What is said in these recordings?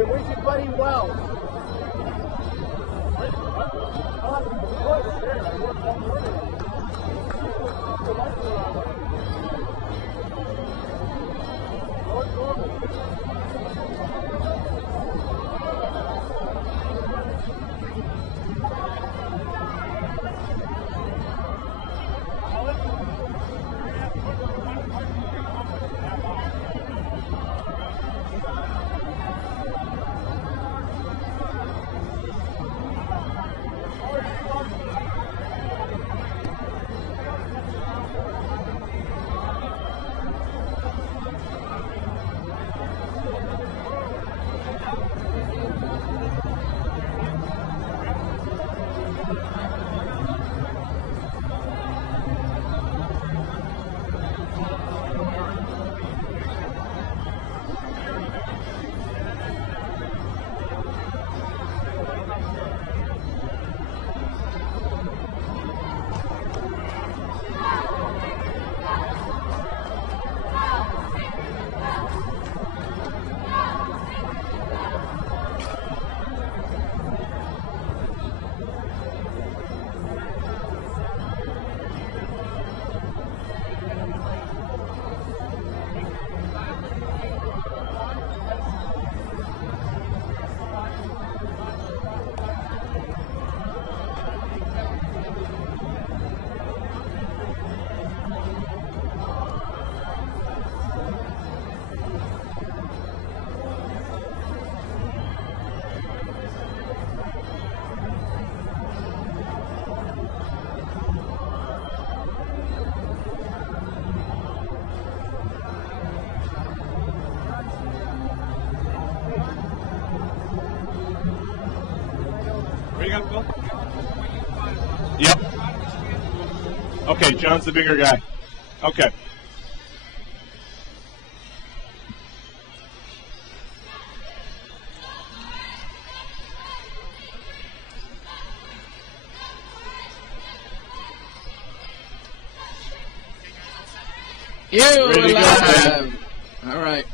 second. Where's your buddy Wells? Yep. Okay, John's the bigger guy. Okay. You're Ready to go, live. All right.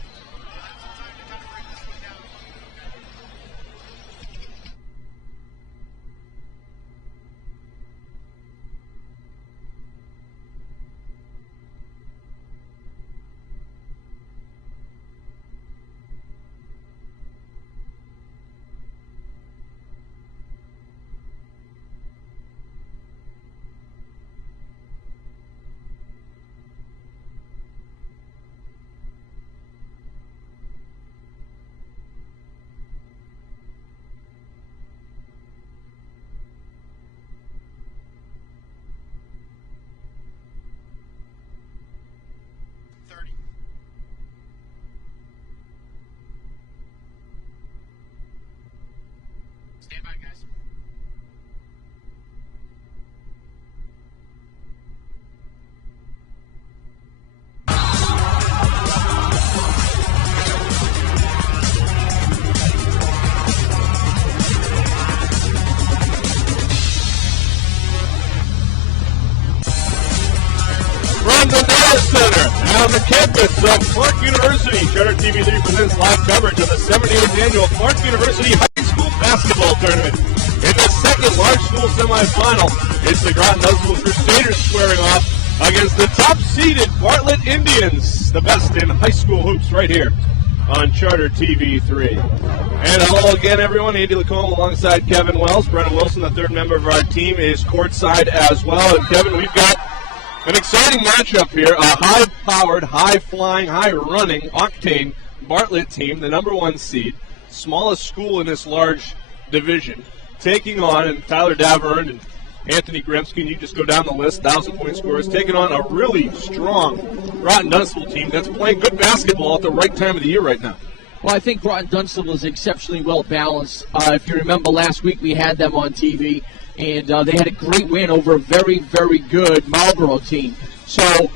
Stand by, guys. From the Data Center on the campus of Clark University, Charter TV3 presents live coverage of the 78th annual Clark University High School Basketball Tournament. In the second large school semifinal, it's the Groton Dunstable Crusaders squaring off against the top-seeded Bartlett Indians, the best in high school hoops right here on Charter TV3. And hello again, everyone. Andy Lacombe alongside Kevin Wells. Brennan Wilson, the third member of our team, is courtside as well. And Kevin, we've got an exciting matchup here, a high-powered, high-flying, high-running, octane Bartlett team, the number one seed, smallest school in this large division, taking on, and Tyler Davern and Anthony Gremsky, and you just go down the list, 1,000-point scorers, taking on a really strong Groton Dunstable team that's playing good basketball at the right time of the year right now. Well, I think Groton Dunstable is exceptionally well balanced. If you remember last week, we had them on TV, and they had a great win over a very, very good Marlboro team. So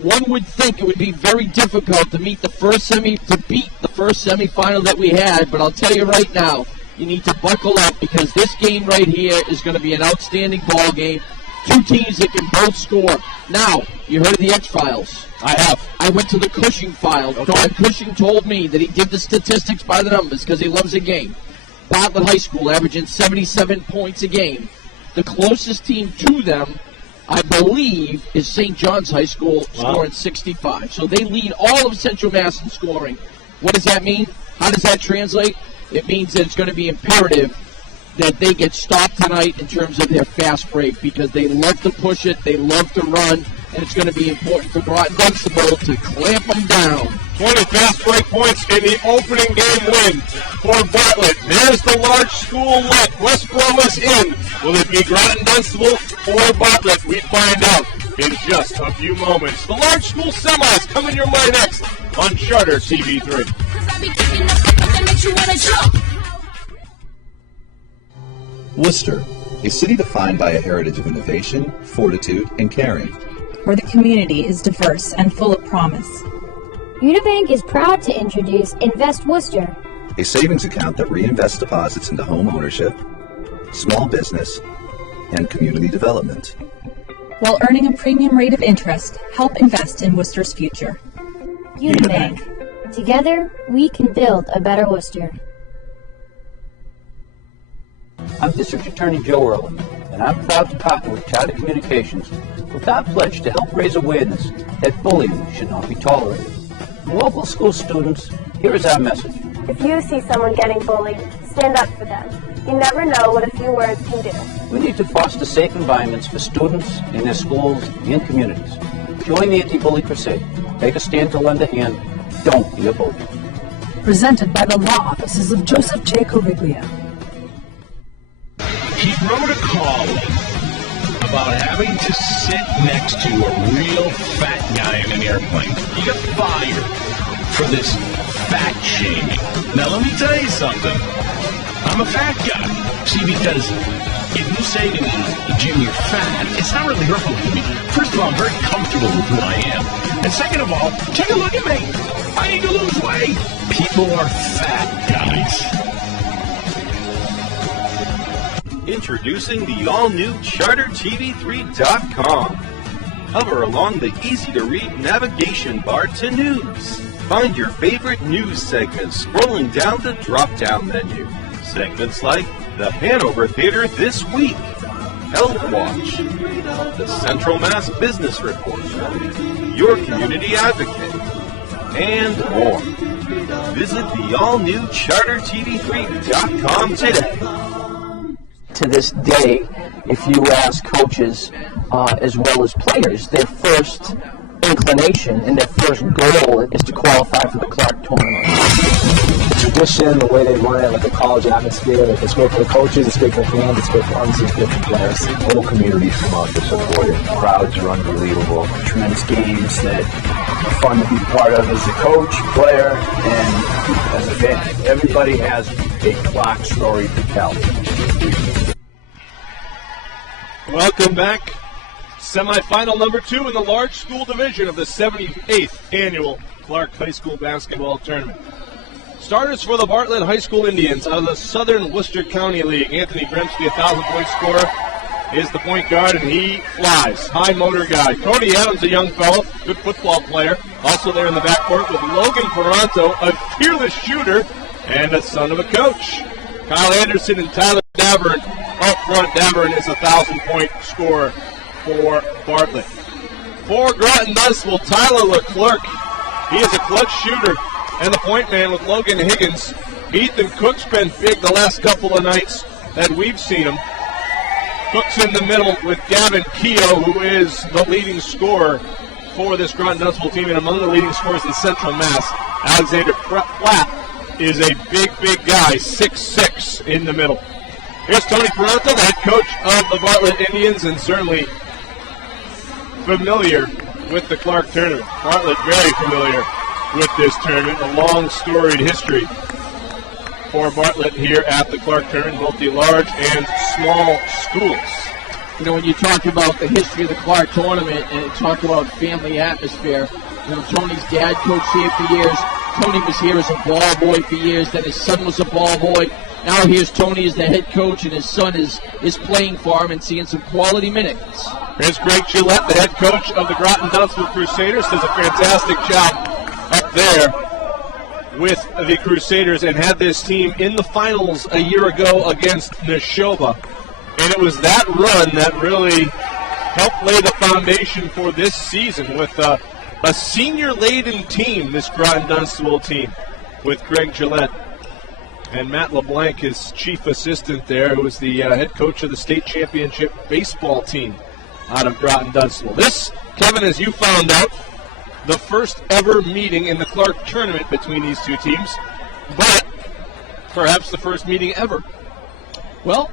one would think it would be very difficult to beat the first semifinal that we had, but I'll tell you right now, you need to buckle up because this game right here is going to be an outstanding ball game. Two teams that can both score. Now, you heard of the X-Files. I have. I went to the Cushing file. Okay. Don Cushing told me that he did the statistics by the numbers because he loves the game. Bartlett High School averaging 77 points a game. The closest team to them, I believe, is St. John's High School, scoring 65. So they lead all of Central Mass in scoring. What does that mean? How does that translate? It means that it's going to be imperative that they get stopped tonight in terms of their fast break because they love to push it, they love to run, and it's going to be important for Groton Dunstable to clamp them down. 20 fast break points in the opening game win for Bartlett. There's the large school look. Westboro is in. Will it be Groton Dunstable or Bartlett? We find out in just a few moments. The large school semis coming your way next on Charter TV3. Worcester, a city defined by a heritage of innovation, fortitude, and caring. Where the community is diverse and full of promise. Unibank is proud to introduce Invest Worcester, A savings account that reinvests deposits into home ownership, small business, and community development. While earning a premium rate of interest, help invest in Worcester's future. Unibank. Together, we can build a better Worcester. I'm District Attorney Joe Early, and I'm proud to partner with Charter Communications with our pledge to help raise awareness that bullying should not be tolerated. For local school students, here is our message. If you see someone getting bullied, stand up for them. You never know what a few words can do. We need to foster safe environments for students in their schools and communities. Join the anti-bully crusade. Take a stand to lend a hand. Don't be a bully. Presented by the law offices of Joseph J. Corriglia. He wrote a column about having to sit next to a real fat guy in an airplane. He got fired for this fat shaming. Now let me tell you something. I'm a fat guy. See, because if you say to me, Jim, you're fat, it's not really hurtful to me. First of all, I'm very comfortable with who I am. And second of all, take a look at me. I need to lose weight. People are fat guys. Introducing the all-new CharterTV3.com. Hover along the easy-to-read navigation bar to news. Find your favorite news segments scrolling down the drop-down menu. Segments like the Hanover Theater This Week, Health Watch, the Central Mass Business Report, Your Community Advocate, and more. Visit the all-new CharterTV3.com today. To this day, if you ask coaches as well as players, their first inclination and their first goal is to qualify for the Clark tournament. The tradition, the way they run it, like the college atmosphere, like it's great for the coaches, it's great for fans, it's great for us, it's great for players. Whole communities come out to support it. Crowds are unbelievable. Tremendous games that are fun to be part of as a coach, player, and as a fan. Everybody has a Clark story to tell. Welcome back. Semifinal number 2 in the large school division of the 78th annual Clark High School basketball tournament. Starters for the Bartlett High School Indians out of the Southern Worcester County League. Anthony Gremsky, a 1,000-point scorer, is the point guard, and he flies. High motor guy. Cody Adams, a young fellow, good football player. Also there in the backcourt with Logan Ferranto, a fearless shooter, and a son of a coach. Kyle Anderson and Tyler Davern up front. Davern is a 1,000-point scorer for Bartlett. For Groton Dunstable, Tyler Leclerc. He is a clutch shooter and the point man with Logan Higgins. Ethan Cook's been big the last couple of nights that we've seen him. Cook's in the middle with Gavin Keogh, who is the leading scorer for this Groton Dunstable team, and among the leading scorers in Central Mass. Alexander Platt is a big, big guy, 6'6", in the middle. Here's Tony Ferranto, the head coach of the Bartlett Indians, and certainly familiar with the Clark tournament. Bartlett very familiar with this tournament, a long storied history for Bartlett here at the Clark tournament, both the large and small schools. You know, when you talk about the history of the Clark tournament and talk about family atmosphere, you know, Tony's dad coached here for years. Tony was here as a ball boy for years, then his son was a ball boy. Now here's Tony as the head coach, and his son is playing for him and seeing some quality minutes. Here's Greg Gillette, the head coach of the Groton Dunstable Crusaders, does a fantastic job up there with the Crusaders and had this team in the finals a year ago against Neshoba. And it was that run that really helped lay the foundation for this season with a senior-laden team, this Groton Dunstable team, with Greg Gillette and Matt LeBlanc, his chief assistant there, who was the head coach of the state championship baseball team out of Groton Dunstable. This, Kevin, as you found out, the first ever meeting in the Clark tournament between these two teams, but perhaps the first meeting ever. Well,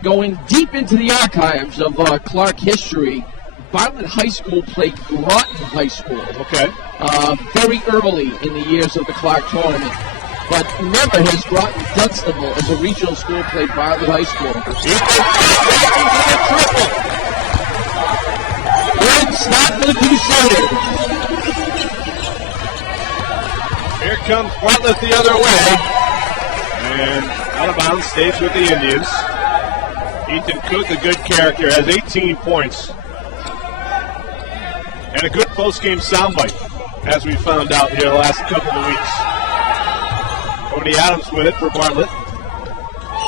going deep into the archives of Clark history, Bartlett High School played Groton High School. Okay. Very early in the years of the Clark tournament. But never has Groton Dunstable as a regional school played Bartlett High School. Good stop for the Crusaders. Here comes Bartlett the other way. And out of bounds, stays with the Indians. Ethan Cook, a good character, has 18 points. And a good post-game soundbite, as we found out here the last couple of weeks. Cody Adams with it for Bartlett.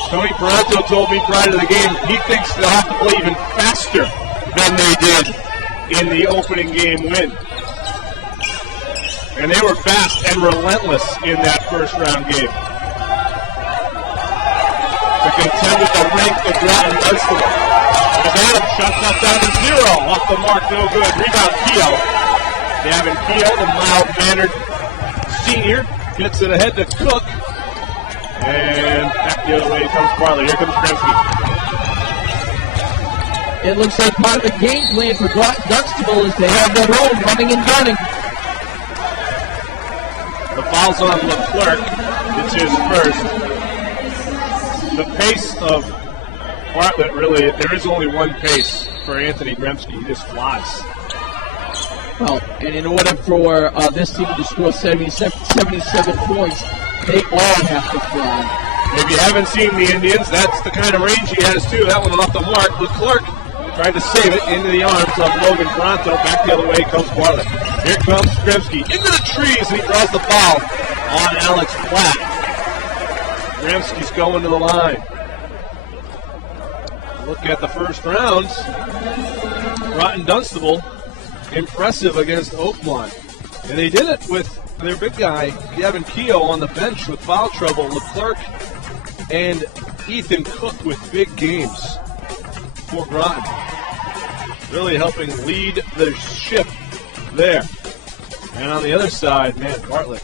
Tony Parento told me prior to the game he thinks they'll have to play even faster than they did in the opening game win. And they were fast and relentless in that first round game. To contend with the length of Groton Dunstable. As Adams shuts that down to 0. Off the mark, no good. Rebound, Keogh. Gavin Keogh, the mild-mannered senior, gets it ahead to Cook. And back the other way comes Barley. Here comes Kremski. It looks like part of the game plan for Groton Dunstable is they have their own running and gunning. The foul's on Leclerc. It's his first. The pace of Bartlett, really, there is only one pace for Anthony Gremski. He just flies. Well, and in order for this team to score 77 points, they all have to fly. If you haven't seen the Indians, that's the kind of range he has, too. That one off the mark. Leclerc tried to save it into the arms of Logan Pronto. Back the other way comes Bartlett. Here comes Gremski into the trees, and he draws the foul on Alex Platt. Gremski's going to the line. Look at the first rounds. Groton Dunstable, impressive against Oakmont. And they did it with their big guy, Gavin Keogh, on the bench with foul trouble. Leclerc and Ethan Cook with big games for Groton. Really helping lead the ship there. And on the other side, man, Bartlett.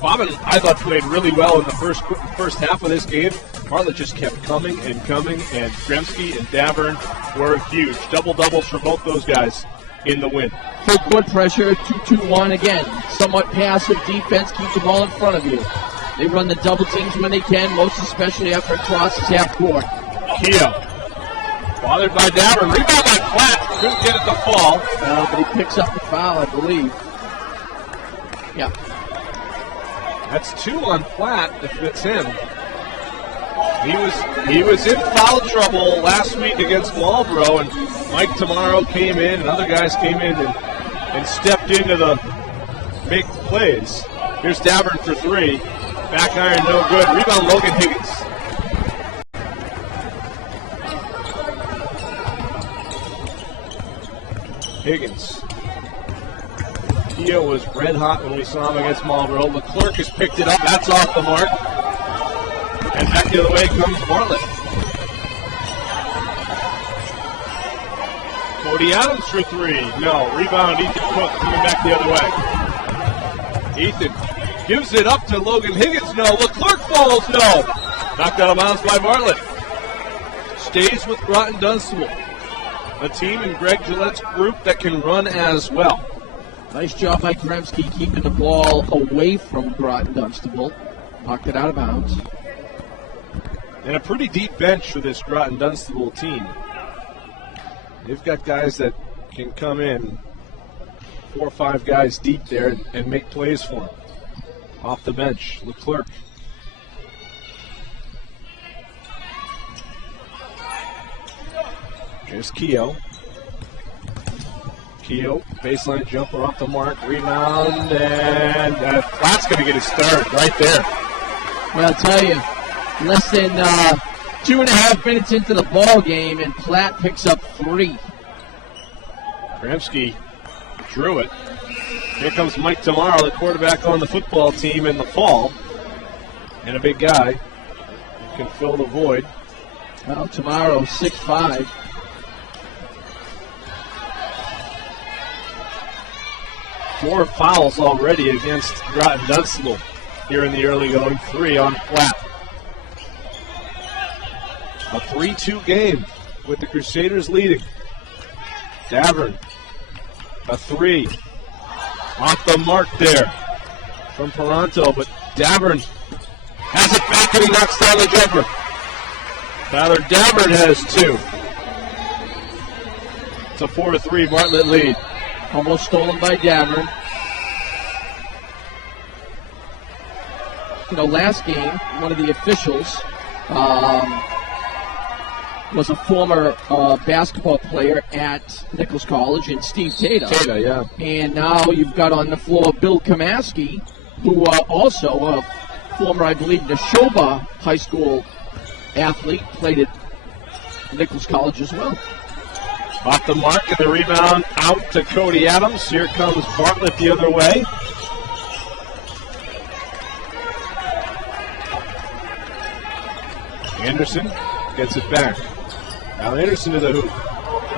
Bobbin, I thought, played really well in the first half of this game. Bartlett just kept coming, and Gremski and Davern were huge. Double-doubles for both those guys in the win. Full court pressure, 2-2-1 again. Somewhat passive defense, keep the ball in front of you. They run the double teams when they can, most especially after it crosses half court. Keogh, bothered by Davern, rebound by Platt, couldn't get it to fall. But he picks up the foul, I believe. Yeah. That's 2 on Platt if it's him. He was in foul trouble last week against Marlboro, and Mike Tomorrow came in, and other guys came in and stepped into the big plays. Here's Davern for 3. Back iron, no good. Rebound, Logan Higgins. Higgins. Keogh was red hot when we saw him against Marlboro. Leclerc has picked it up. That's off the mark. And back the other way comes Bartlett. Cody Adams for 3. No. Rebound, Ethan Cook coming back the other way. Ethan gives it up to Logan Higgins. No. Leclerc falls. No. Knocked out of bounds by Bartlett. Stays with Groton Dunstable. A team in Greg Gillette's group that can run as well. Nice job by Gremski keeping the ball away from Groton Dunstable. Knocked it out of bounds. And a pretty deep bench for this Groton Dunstable team. They've got guys that can come in, 4 or 5 guys deep there, and make plays for them. Off the bench, Leclerc. Here's Keogh. Keogh, baseline jumper off the mark, rebound, and Platt's going to get his start right there. Well, I'll tell you, less than 2.5 minutes into the ball game, and Platt picks up 3. Kramsky drew it. Here comes Mike Tomorrow, the quarterback on the football team in the fall, and a big guy who can fill the void. Well, Tomorrow, 6'5". Four fouls already against Groton Dunstable here in the early going. 3 on Platt. A 3-2 game with the Crusaders leading. Davern, a 3. Off the mark there from Paranto, but Davern has it back and he knocks down the jumper. Tyler Davern has 2. It's a 4-3 Bartlett lead. Almost stolen by Davern. You know, last game, one of the officials was a former basketball player at Nichols College, and Steve Tata. Tata, yeah. And now you've got on the floor Bill Kamaski, who also a former, I believe, Neshoba High School athlete, played at Nichols College as well. Off the mark and the rebound out to Cody Adams. Here comes Bartlett the other way. Anderson gets it back. Now Anderson to the hoop.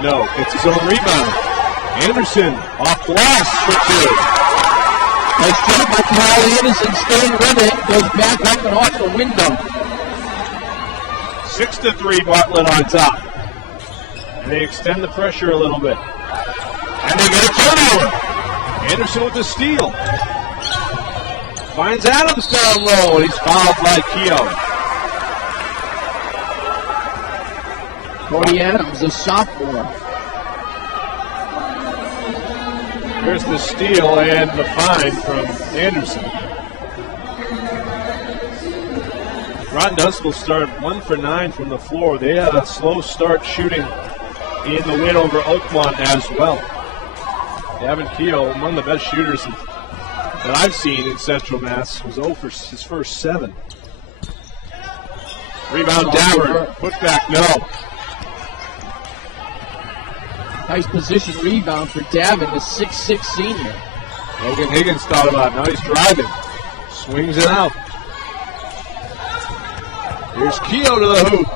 No, gets his own rebound. Anderson off glass for 2. Nice job by Kyle Anderson, staying with it, goes back up and off the window. 6-3 Bartlett on top. And they extend the pressure a little bit. And they get a turnover. Anderson with the steal. Finds Adams down low, and he's fouled by Keogh. Cody Adams, a sophomore. Here's the steal and the fine from Anderson. Groton Dunstable started 1 for 9 from the floor. They had a slow start shooting in the win over Oakmont as well. Gavin Keogh, one of the best shooters that I've seen in Central Mass, was 0 for his first 7. Rebound Davern, put back, no. Nice position rebound for Davin, the 6'6" senior. Logan Higgins thought about it. Now he's driving. Swings it out. Here's Keogh to the hoop.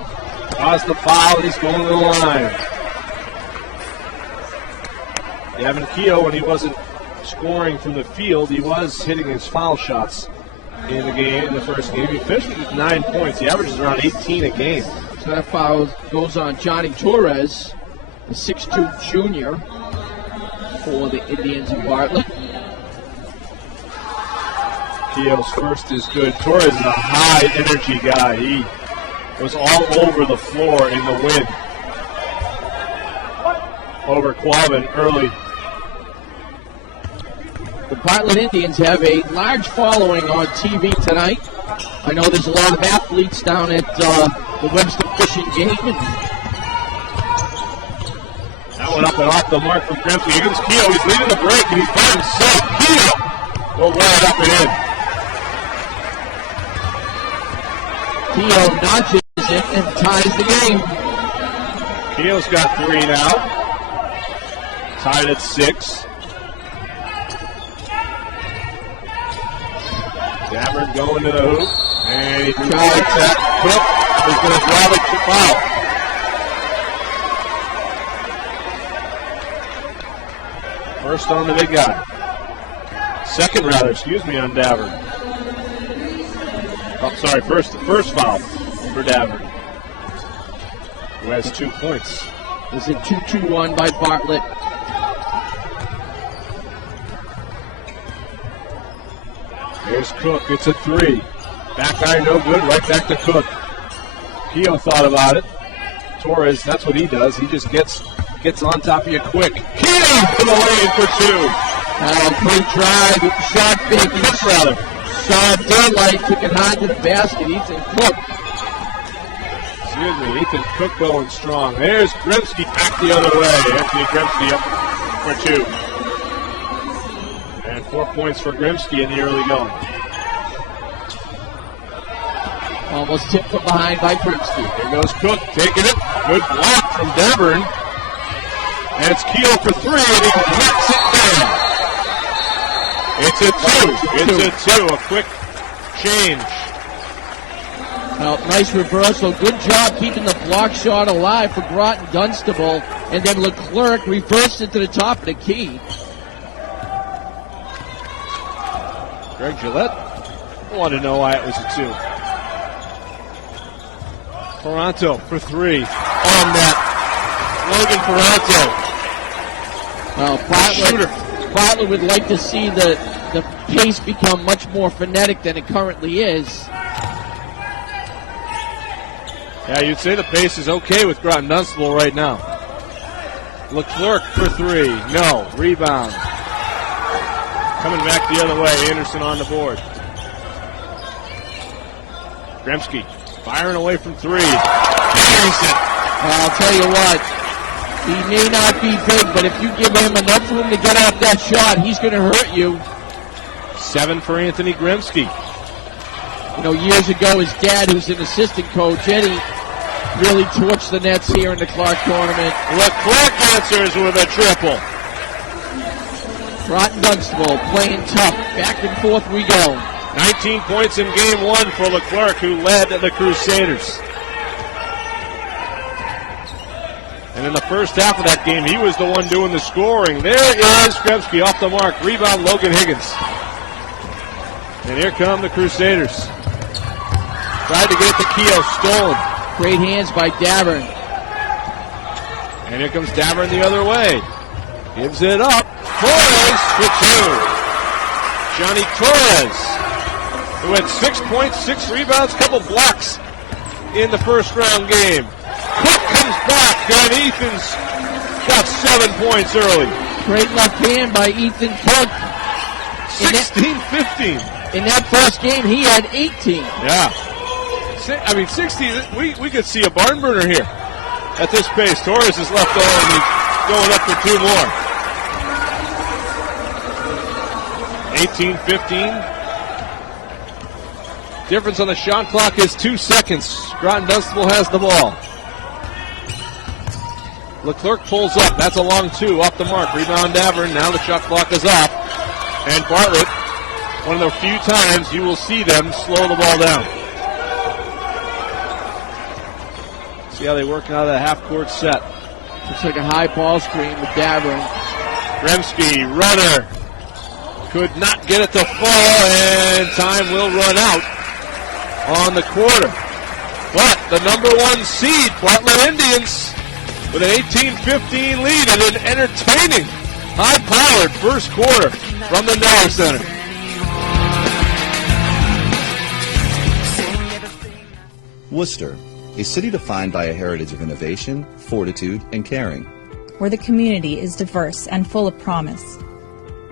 Draws the foul, and he's going to the line. Gavin Keogh, when he wasn't scoring from the field, he was hitting his foul shots in the game, in the first game. He finished with 9 points. He averages around 18 a game. So that foul goes on Johnny Torres, the 6'2" junior for the Indians of Bartlett. Keogh's first is good. Torres is a high-energy guy. He was all over the floor in the win over Quabbin early. The Bartlett Indians have a large following on TV tonight. I know there's a lot of athletes down at the Webster Fishing game. That one up and off the mark from Kramsky. Here comes Keogh. He's leading the break, and he's by himself. Keogh will wear it up and in. Keogh notches it and ties the game. Keogh's got 3 now. Tied at 6. Davern going to the hoop. And he takes that. Cook is going to grab it to foul. First on the big guy. Second, on Davern. Oh, sorry, first foul for Davern, who has 2 points. Is it 2-2-1 by Bartlett? There's Cook. It's a 3. Back iron, no good. Right back to Cook. Keogh thought about it. Torres, that's what he does. He just gets on top of you quick. Keogh to the lane for 2. Great drive, shot fake, saw daylight, took it hard to the basket. Ethan Cook. Excuse me, Ethan Cook going strong. There's Grimsky back the other way. Anthony Grimsky up for 2. And 4 points for Grimsky in the early going. Almost tipped from behind by Grimsky. There goes Cook, taking it. Good block from Devern. And it's Keel for 3, and he knocks it down. It's a 2. A quick change. Well, nice reversal. Good job keeping the block shot alive for Groton Dunstable. And then Leclerc reversed it to the top of the key. Greg Gillette wanted to know why it was a 2. Toronto for 3 on that. Logan Toronto. Well, Bartlett would like to see the pace become much more frenetic than it currently is. Yeah, you'd say the pace is okay with Groton Dunstable right now. Leclerc for 3. No. Rebound. Coming back the other way. Anderson on the board. Gremsky firing away from 3. I'll tell you what. He may not be big, but if you give him enough room to get off that shot, he's going to hurt you. 7 for Anthony Grimsky. You know, years ago, his dad, who's an assistant coach, Eddie, really torched the Nets here in the Clark tournament. Leclerc answers with a triple. Groton Dunstable playing tough. Back and forth we go. 19 points in game 1 for Leclerc, who led the Crusaders. And in the first half of that game, he was the one doing the scoring. There is Grimsky off the mark. Rebound, Logan Higgins. And here come the Crusaders. Tried to get it to Keogh, stolen. Great hands by Davern. And here comes Davern the other way. Gives it up. Torres for 2. Johnny Torres, who had 6 points, 6 rebounds, couple blocks in the first round game. Cook comes back, and Ethan's got 7 points early. Great left hand by Ethan Cook. 16-15. In that first game, he had 18. Yeah. I mean, 16, we could see a barn burner here at this pace. Torres is left over, and he's going up for 2 more. 18-15. Difference on the shot clock is 2 seconds. Groton Dunstable has the ball. Leclerc pulls up. That's a long 2 off the mark. Rebound Davern. Now the shot clock is up. And Bartlett, one of the few times you will see them slow the ball down. See how they work out of the half-court set. Looks like a high ball screen with Davern. Gremsky, runner. Could not get it to fall, and time will run out on the quarter. But the number 1 seed, Bartlett Indians, with an 18-15 lead and an entertaining, high-powered first quarter from the Norris Center. Worcester, a city defined by a heritage of innovation, fortitude, and caring. Where the community is diverse and full of promise.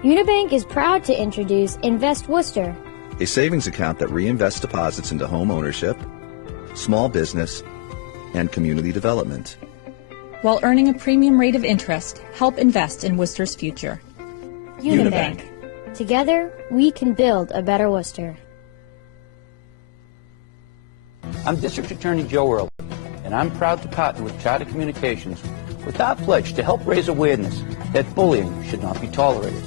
Unibank is proud to introduce Invest Worcester, A savings account that reinvests deposits into home ownership, small business, and community development. While earning a premium rate of interest, help invest in Worcester's future. Unibank. Together, we can build a better Worcester. I'm District Attorney Joe Earl, and I'm proud to partner with Charter Communications with our pledge to help raise awareness that bullying should not be tolerated.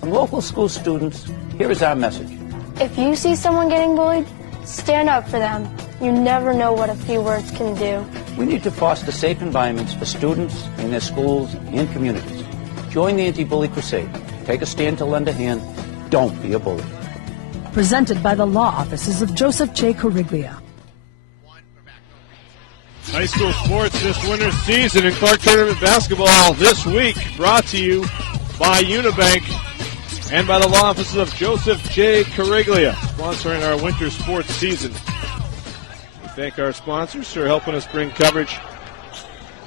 From local school students, here is our message. If you see someone getting bullied, stand up for them. You never know what a few words can do. We need to foster safe environments for students in their schools and communities. Join the anti-bully crusade. Take a stand to lend a hand. Don't be a bully. Presented by the law offices of Joseph J. Corriglia. High school sports this winter season in Clark Tournament basketball this week, brought to you by Unibank and by the law offices of Joseph J. Corriglia, sponsoring our winter sports season. We thank our sponsors for helping us bring coverage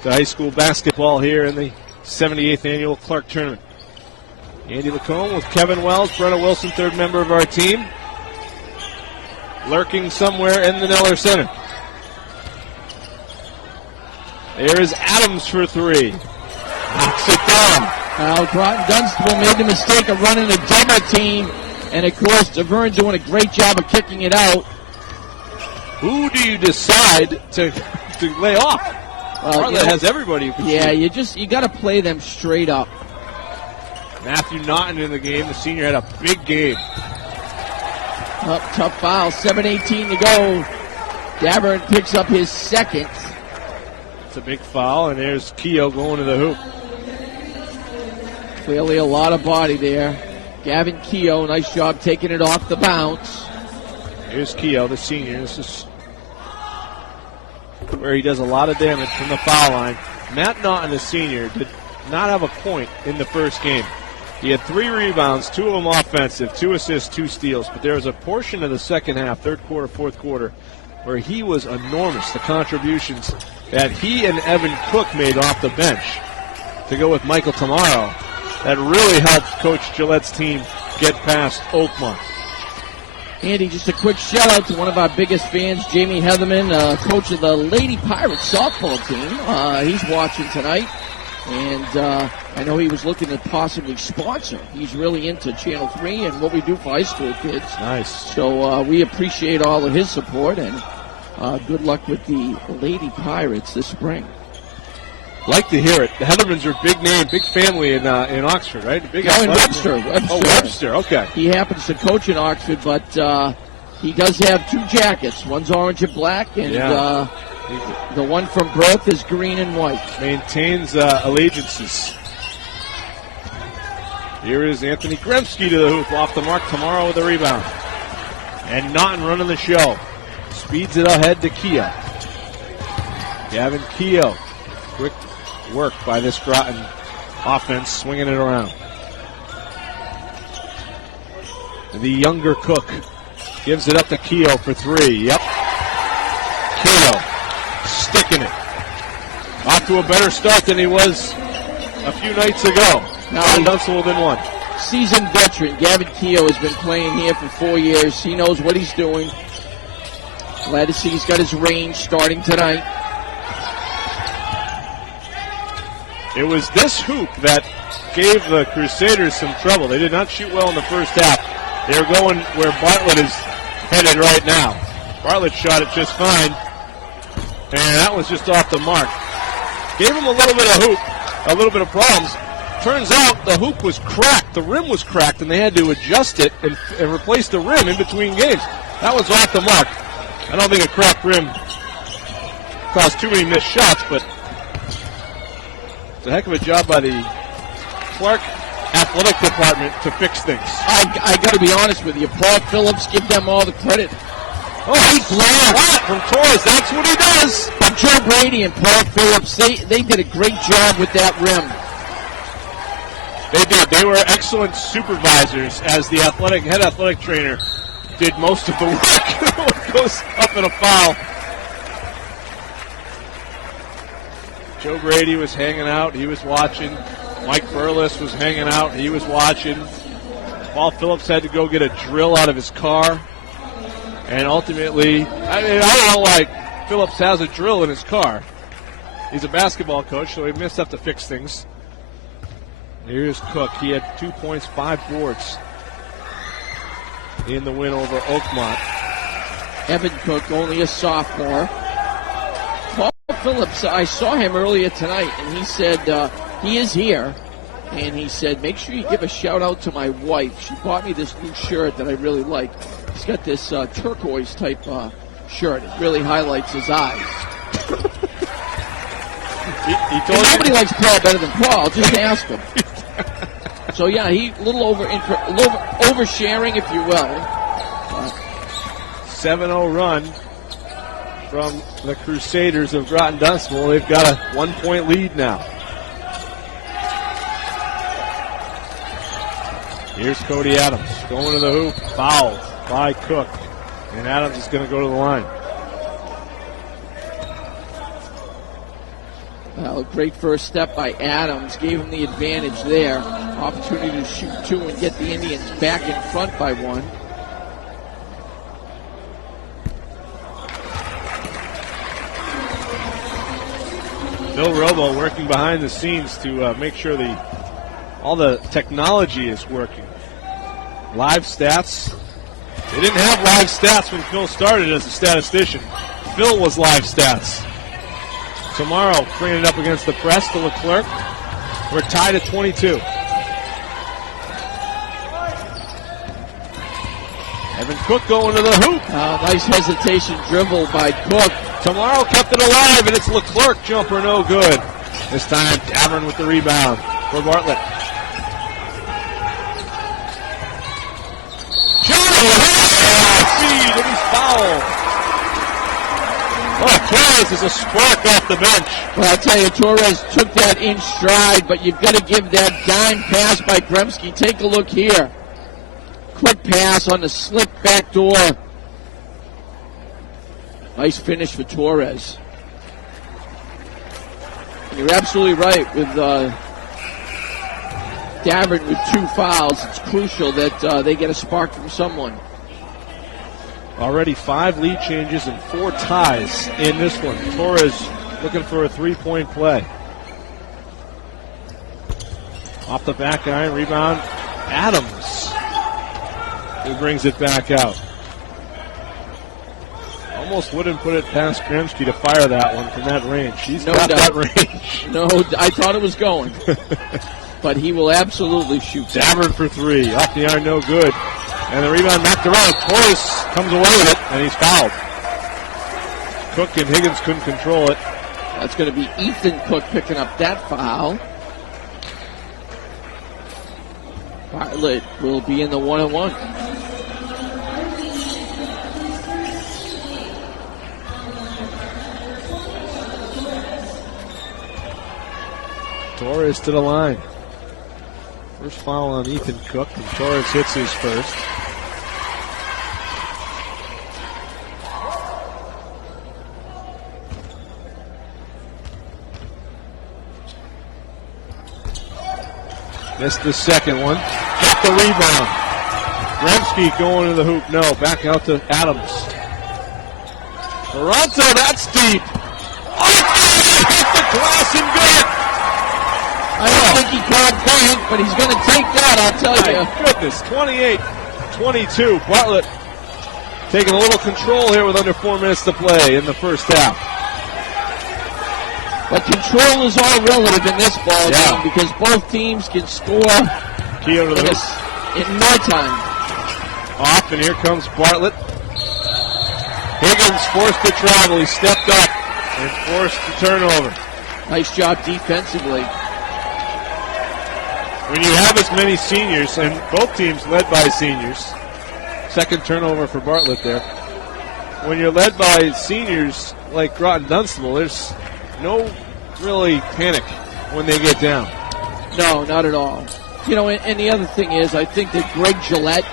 to high school basketball here in the 78th annual Clark Tournament. Andy Lacombe with Kevin Wells, Brenna Wilson, third member of our team. lurking somewhere in the Neller Center. There is Adams for three. Knocks it down. Groton Dunstable made the mistake of running a double team, and of course, DeVerne doing a great job of kicking it out. Who do you decide to lay off? Bartlett has everybody. Yeah, you got to play them straight up. Matthew Naughton in the game. The senior had a big game. Tough foul. 7:18 to go. Davern picks up his second. It's a big foul, and there's Keogh going to the hoop. Clearly a lot of body there. Gavin Keogh, nice job taking it off the bounce. Here's Keogh, the senior. This is where he does a lot of damage from the foul line. Matt Naughton, the senior, did not have a point in the first game. He had 3 rebounds, 2 of them offensive, 2 assists, 2 steals. But there was a portion of the second half, third quarter, fourth quarter, where he was enormous. The contributions that he and Evan Cook made off the bench to go with Michael Tamaro, that really helped Coach Gillette's team get past Oakmont. Andy, just a quick shout out to one of our biggest fans, Jamie Heatherman, coach of the Lady Pirates softball team. He's watching tonight, and I know he was looking to possibly sponsor. He's really into Channel 3 and what we do for high school kids. Nice. So we appreciate all of his support, and good luck with the Lady Pirates this spring. Like to hear it. The Heathermans are big name, big family in Oxford, right? Big in Webster. Oh, Webster, okay. He happens to coach in Oxford, but he does have 2 jackets. One's orange and black, and the one from birth is green and white. Maintains allegiances. Here is Anthony Gremsky to the hoop, off the mark tomorrow with a rebound. And Naughton running the show. Speeds it ahead to Keogh. Gavin Keogh. Quick work by this Groton offense, swinging it around. The younger Cook gives it up to Keogh for 3. Yep. Keogh sticking it. Off to a better start than he was a few nights ago. Now Dunstable than 1. Seasoned veteran Gavin Keogh has been playing here for 4 years. He knows what he's doing. Glad to see he's got his range starting tonight. It was this hoop that gave the Crusaders some trouble. They did not shoot well in the first half. They're going where Bartlett is headed right now. Bartlett shot it just fine, and that was just off the mark. Gave him a little bit of hoop, a little bit of problems. Turns out the hoop was cracked. The rim was cracked, and they had to adjust it and replace the rim in between games. That was off the mark. I don't think a cracked rim caused too many missed shots, but it's a heck of a job by the Clark athletic department to fix things. I got to be honest with you. Paul Phillips, give them all the credit. Oh, he's flat from Torres. That's what he does. But Joe Brady and Paul Phillips, they did a great job with that rim. They did. They were excellent supervisors, as the head athletic trainer did most of the work. Goes up in a foul. Joe Brady was hanging out. He was watching. Mike Burles was hanging out. He was watching. Paul Phillips had to go get a drill out of his car. And ultimately, I don't know why Phillips has a drill in his car. He's a basketball coach, so he missed up to fix things. Here's Cook. He had 2 points, 5 boards in the win over Oakmont. Evan Cook, only a sophomore. Paul Phillips, I saw him earlier tonight, and he said he is here. And he said, make sure you give a shout out to my wife. She bought me this new shirt that I really like. He's got this turquoise type shirt. It really highlights his eyes. He told nobody likes Paul better than Paul. Just ask him. So yeah, he a little oversharing, if you will. 7-0 run from the Crusaders of Groton Dunstable. They've got a 1-point lead now. Here's Cody Adams going to the hoop, fouled by Cook, and Adams is going to go to the line. Well, great first step by Adams. Gave him the advantage there. Opportunity to shoot 2 and get the Indians back in front by 1. Bill Robo working behind the scenes to make sure all the technology is working. Live stats. They didn't have live stats when Phil started as a statistician. Phil was live stats. Tomorrow, bringing it up against the press to Leclerc. We're tied at 22. Evan Cook going to the hoop. Nice hesitation dribble by Cook. Tomorrow kept it alive, and it's Leclerc jumper no good. This time, Davern with the rebound for Bartlett. Feed, and he's fouled. Well, Torres is a spark off the bench. Well, I'll tell you, Torres took that in stride, but you've got to give that dime pass by Gremsky. Take a look here. Quick pass on the slip back door. Nice finish for Torres. And you're absolutely right with Davern with 2 fouls. It's crucial that they get a spark from someone. Already 5 lead changes and 4 ties in this one. Torres looking for a 3-point play. Off the back iron, rebound. Adams, who brings it back out. Almost wouldn't put it past Gremsky to fire that one from that range. He's got that range. No, I thought it was going. But he will absolutely shoot that. Davern for 3. Off the iron, no good. And the rebound knocked around. Torres comes away with it, and he's fouled. Cook and Higgins couldn't control it. That's going to be Ethan Cook picking up that foul. Bartlett will be in the 1-on-1. Torres to the line. First foul on Ethan Cook, and Torres hits his first. Missed the second one. Got the rebound. Gremsky going to the hoop. No, back out to Adams. Toronto, that's deep. Oh, hit the glass and good. I don't think he called bank, but he's going to take that, I'll tell you. My goodness, 28-22. Bartlett taking a little control here with under 4 minutes to play in the first half. But control is all relative in this ball game because both teams can score Keogh to the in no time. Off, and here comes Bartlett. Higgins forced to travel. He stepped up and forced the turnover. Nice job defensively. When you have as many seniors, and both teams led by seniors, second turnover for Bartlett there. When you're led by seniors like Groton Dunstable, there's no really panic when they get down. No, not at all. You know, and the other thing is, I think that Greg Gillette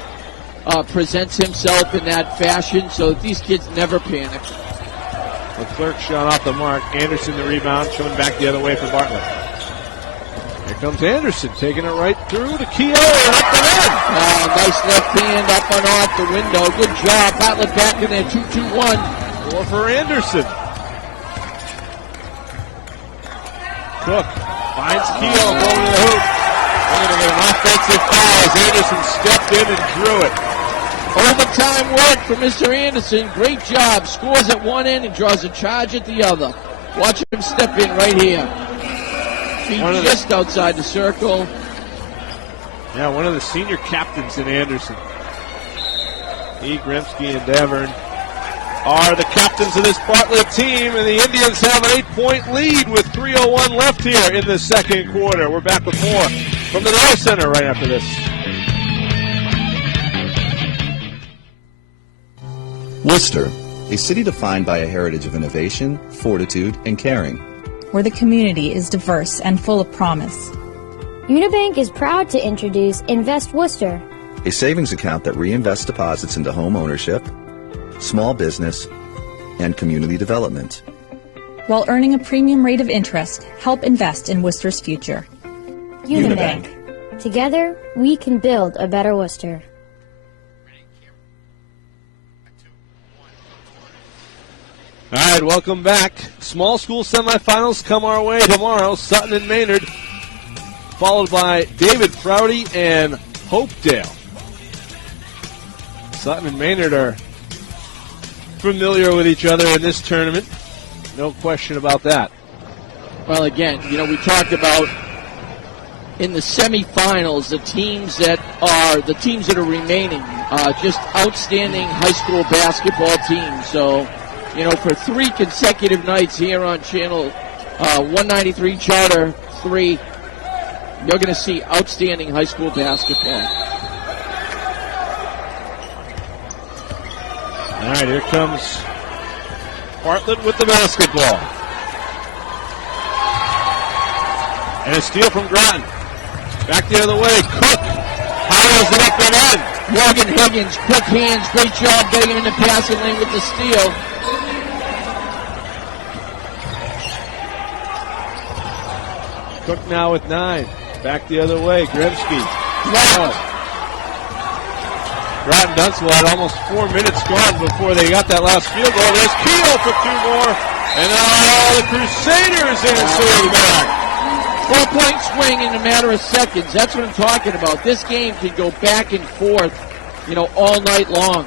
presents himself in that fashion so that these kids never panic. Leclerc shot off the mark. Anderson the rebound, coming back the other way for Bartlett. Here comes Anderson, taking it right through to Keogh and up the net. Nice left hand up and off the window. Good job. Bartlett back in there, 2-2-1. Score for Anderson. Cook finds Keogh going to the hoop. Going to get an offensive foul as Anderson stepped in and drew it. Overtime work for Mr. Anderson. Great job. Scores at one end and draws a charge at the other. Watch him step in right here. Feet just outside the circle. Yeah, one of the senior captains in Anderson. He, Gremsky, and Davern are the captains of this Bartlett team, and the Indians have an 8-point lead with 3:01 left here in the second quarter. We're back with more from the North Center right after this. Worcester, a city defined by a heritage of innovation, fortitude, and caring. Where the community is diverse and full of promise. Unibank is proud to introduce Invest Worcester, A savings account that reinvests deposits into home ownership, small business, and community development. While earning a premium rate of interest, help invest in Worcester's future. Unibank. Together, we can build a better Worcester. All right, welcome back. Small school semifinals come our way tomorrow. Sutton and Maynard, followed by David Prouty and Hopedale. Sutton and Maynard are familiar with each other in this tournament. No question about that. Well, again, we talked about in the semifinals, the teams that are remaining, just outstanding high school basketball teams. So, for 3 consecutive nights here on Channel 193 Charter 3, you're going to see outstanding high school basketball. All right, here comes Bartlett with the basketball. And a steal from Groton. Back the other way. Cook powers it up and in. Morgan Higgins, quick hands, great job getting in the passing lane with the steal. Cook now with 9. Back the other way. Grimsky. Wow. Groton Dunstable had almost 4 minutes gone before they got that last field goal. There's Keogh for 2 more. And the Crusaders answer back. 4-point swing in a matter of seconds. That's what I'm talking about. This game can go back and forth, all night long.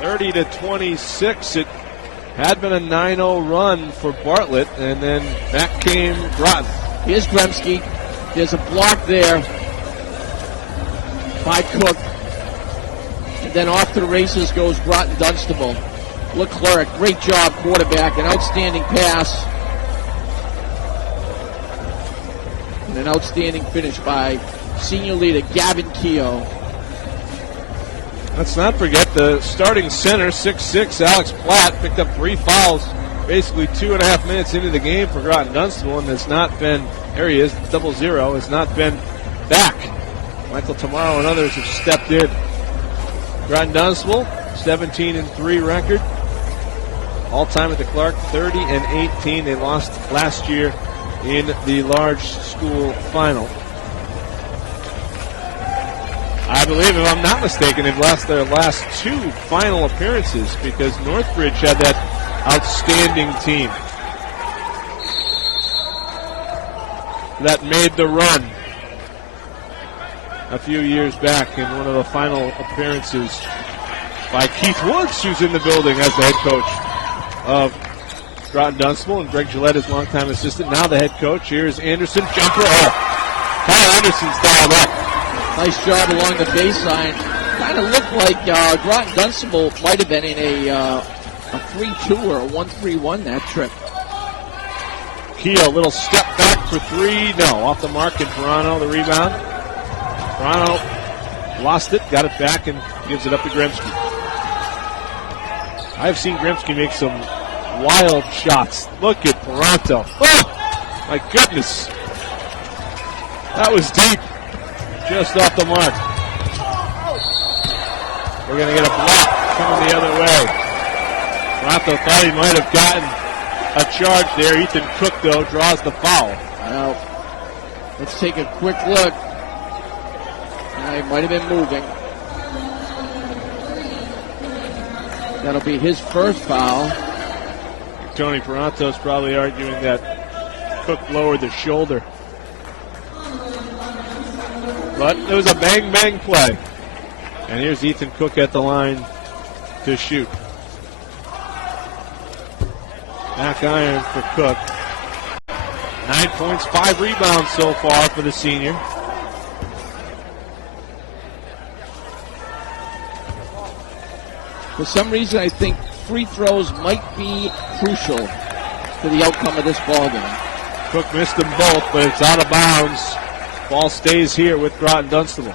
30-26. It had been a 9-0 run for Bartlett, and then back came Groton. Here's Gremsky. There's a block there by Cook. And then off to the races goes Groton Dunstable. Leclerc, great job, quarterback, an outstanding pass. And an outstanding finish by senior leader Gavin Keogh. Let's not forget the starting center, 6'6", Alex Platt, picked up 3 fouls basically 2.5 minutes into the game for Groton Dunstable, and has not been, there he is, 0-0, has not been back. Michael Tamaro and others have stepped in. Groton Dunstable, 17-3 record. All time at the Clark, 30-18. They lost last year in the large school final. I believe, if I'm not mistaken, they've lost their last 2 final appearances because Northbridge had that outstanding team that made the run a few years back in one of the final appearances by Keith Woods, who's in the building as the head coach of Groton Dunstable, and Greg Gillette is longtime assistant, now the head coach. Here's Anderson, jumper. Kyle Anderson's dialed up. Nice job along the baseline. Kind of looked like Groton Dunstable might have been in a 3-2 or a 1-3-1 that trip. Keogh, little step back for 3. No, off the mark, and Toronto, the rebound. Toronto lost it, got it back, and gives it up to Grimsky. I've seen Grimsky make some wild shots. Look at Toronto. Oh, my goodness. That was deep. Just off the mark. We're going to get a block coming the other way. Toronto thought he might have gotten a charge there. Ethan Cook, though, draws the foul. Well, let's take a quick look. He might have been moving. That'll be his first foul. Tony Toronto's probably arguing that Cook lowered the shoulder. But it was a bang-bang play. And here's Ethan Cook at the line to shoot. Back iron for Cook. 9 points, 5 rebounds so far for the senior. For some reason, I think free throws might be crucial to the outcome of this ball game. Cook missed them both, but it's out of bounds. Ball stays here with Groton Dunstable.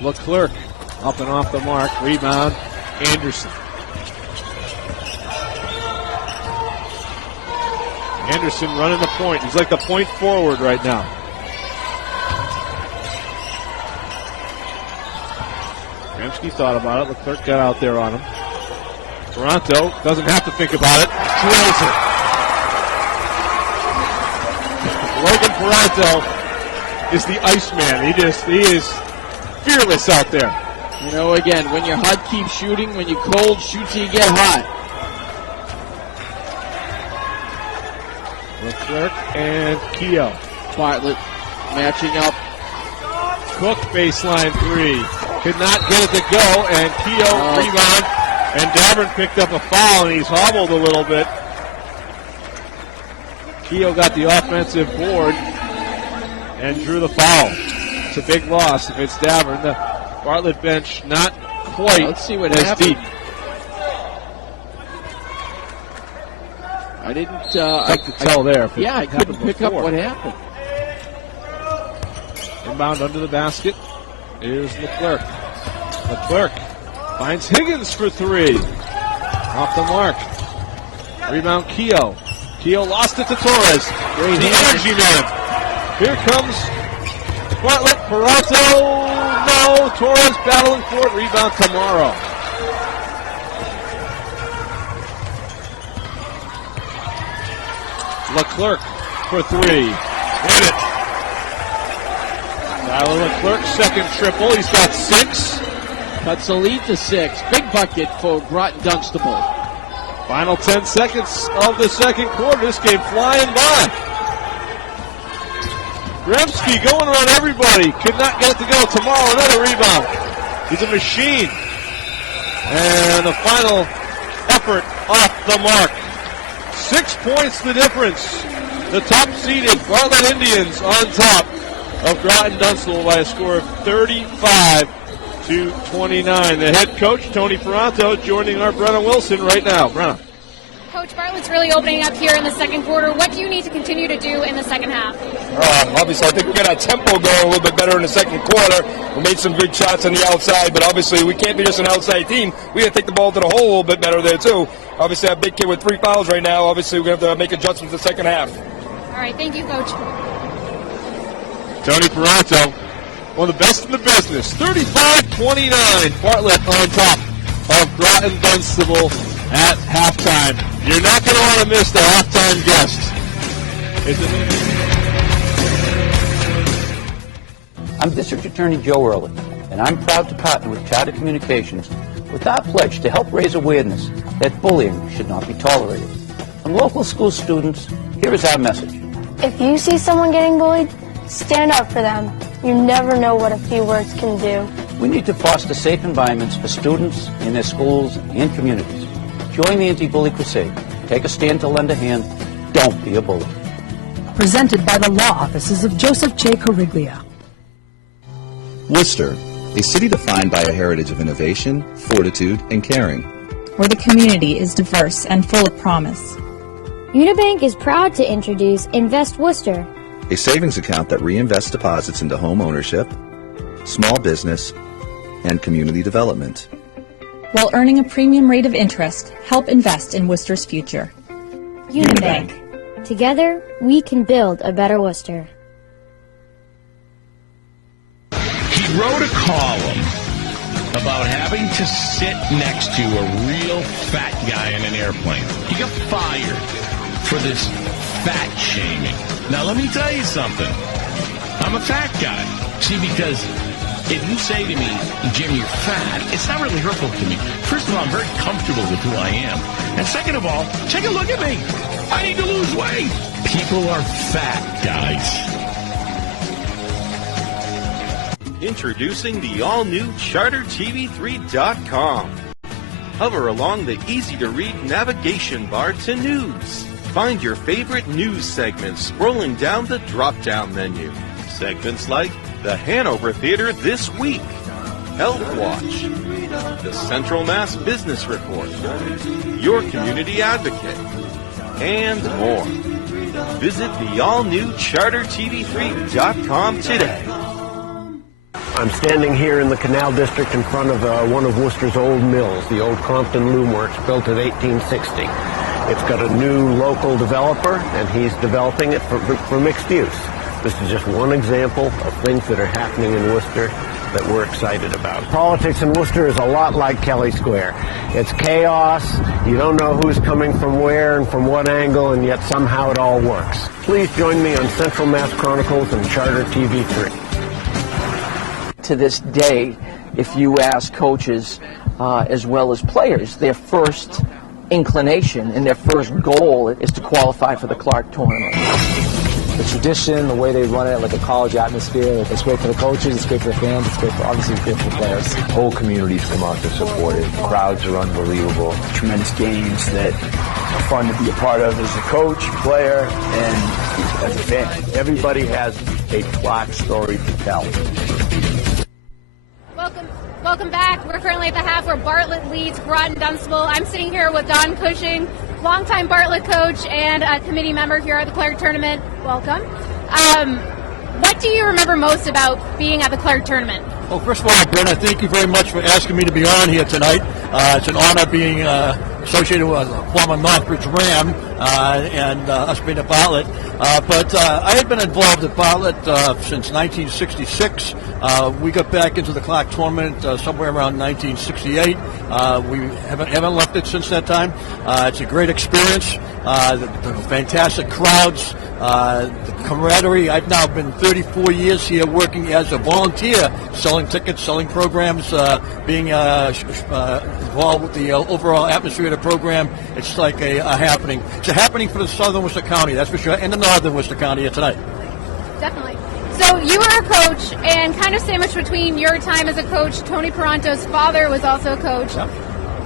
Leclerc up and off the mark. Rebound, Anderson. Anderson running the point. He's like the point forward right now. Grimsky thought about it. Leclerc got out there on him. Toronto doesn't have to think about it. Drills it. Logan Toronto is the Iceman. He is fearless out there. You know, again, when you're hot, keep shooting. When you're cold, shoot till you get hot. Leclerc and Keogh. Bartlett matching up. Cook baseline three. Could not get it to go, and Keogh rebound. And Davern picked up a foul, and he's hobbled a little bit. Keogh got the offensive board and drew the foul. It's a big loss if it's Davern. The Bartlett bench not quite Let's see what as happened. deep. I didn't. I could tell there. Yeah, I couldn't pick up what happened. Inbound under the basket. Here's Leclerc. Leclerc finds Higgins for three. Off the mark. Rebound Keogh. Keogh lost it to Torres. Great the energy man. Here comes Bartlett. Perato. No. Torres battling for it. Rebound Tamaro. Leclerc for three. Win it. Tyler Leclerc, second triple. He's got 6. Cuts the lead to 6. Big bucket for Groton Dunstable. Final 10 seconds of the second quarter. This game flying by. Gremsky going around everybody. Could not get it to go. Tomorrow another rebound. He's a machine. And the final effort off the mark. 6 points the difference. The top seeded Bartlett Indians on top of Groton Dunstable by a score of 35-29. The head coach, Tony Ferranto, joining our Brenna Wilson right now. Brenna. Coach, Bartlett's really opening up here in the second quarter. What do you need to continue to do in the second half? Obviously, I think we got our tempo going a little bit better in the second quarter. We made some good shots on the outside, but obviously we can't be just an outside team. We got to take the ball to the hole a little bit better there, too. Obviously, our big kid with 3 fouls right now. Obviously, we have to make adjustments in the second half. All right, thank you, Coach. Tony Ferranto, one of the best in the business. 35-29. Bartlett on top of Groton Dunstable at halftime. You're not going to want to miss the halftime guest. I'm District Attorney Joe Early, and I'm proud to partner with Charter Communications with our pledge to help raise awareness that bullying should not be tolerated. From local school students, here is our message. If you see someone getting bullied, stand up for them. You never know what a few words can do. We need to foster safe environments for students in their schools and communities. Join the anti-bully crusade. Take a stand to lend a hand. Don't be a bully. Presented by the law offices of Joseph J. Corriglia. Worcester, a city defined by a heritage of innovation, fortitude, and caring. Where the community is diverse and full of promise. Unibank is proud to introduce Invest Worcester, A savings account that reinvests deposits into home ownership, small business, and community development. While earning a premium rate of interest, help invest in Worcester's future. Unibank. Together, we can build a better Worcester. He wrote a column about having to sit next to a real fat guy in an airplane. He got fired for this fat shaming. Now, let me tell you something. I'm a fat guy. See, because if you say to me, Jim, you're fat, it's not really hurtful to me. First of all, I'm very comfortable with who I am. And second of all, take a look at me. I need to lose weight. People are fat, guys. Introducing the all-new CharterTV3.com. Hover along the easy-to-read navigation bar to news. Find your favorite news segments scrolling down the drop-down menu. Segments like the Hanover Theater This Week, Health Watch, the Central Mass Business Report, Your Community Advocate, and more. Visit the all-new CharterTV3.com today. I'm standing here in the Canal District in front of one of Worcester's old mills, the old Crompton Loom Works, built in 1860. It's got a new local developer, and he's developing it for mixed use. This is just one example of things that are happening in Worcester that we're excited about. Politics in Worcester is a lot like Kelly Square. It's chaos. You don't know who's coming from where and from what angle, and yet somehow it all works. Please join me on Central Mass Chronicles and Charter TV3. To this day, if you ask coaches as well as players, their first inclination and their first goal is to qualify for the Clark tournament. The tradition, the way they run it, like a college atmosphere, it's great for the coaches, it's great for the fans, it's great for, obviously it's great for the players. Whole communities come out to support it. Crowds are unbelievable. Tremendous games that are fun to be a part of as a coach, player, and as a fan. Everybody has a Clark story to tell. Welcome back. We're currently at the half where Bartlett leads Groton Dunstable. I'm sitting here with Don Cushing, longtime Bartlett coach and a committee member here at the Clark tournament. Welcome. What do you remember most about being at the Clark tournament? Well, first of all, Brenna, thank you very much for asking me to be on here tonight. It's an honor being associated with a former Northbridge Ram and us being at Bartlett. But I had been involved at Bartlett since 1966. We got back into the Clark tournament somewhere around 1968. We haven't left it since that time. It's a great experience. The fantastic crowds, the camaraderie. I've now been 34 years here working as a volunteer, selling tickets, selling programs, being involved with the overall atmosphere of the program. It's like a happening. It's a happening for the southern Worcester County, that's for sure, and the northern Worcester County here tonight. Definitely. So you were a coach, and kind of sandwiched between your time as a coach, Tony Peranto's father was also a coach. Yeah.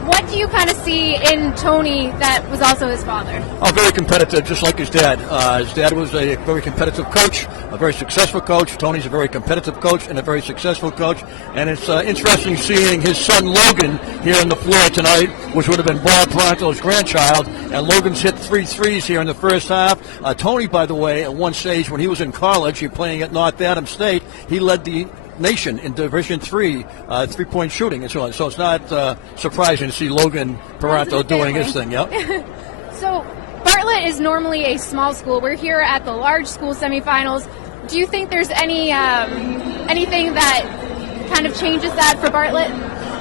What do you kind of see in Tony that was also his father? Oh, very competitive, just like his dad. His dad was a very competitive coach, a very successful coach. Tony's a very competitive coach and a very successful coach. And it's interesting seeing his son Logan here on the floor tonight, which would have been Bob Peranto's grandchild. And Logan's hit 3 threes here in the first half. Tony, by the way, at one stage when he was in college, he playing at North Adams State, he led the nation in Division III, three-point shooting and so on. So it's not surprising to see Logan Peranto doing his thing. Yep. So Bartlett is normally a small school. We're here at the large school semifinals. Do you think there's anything that kind of changes that for Bartlett?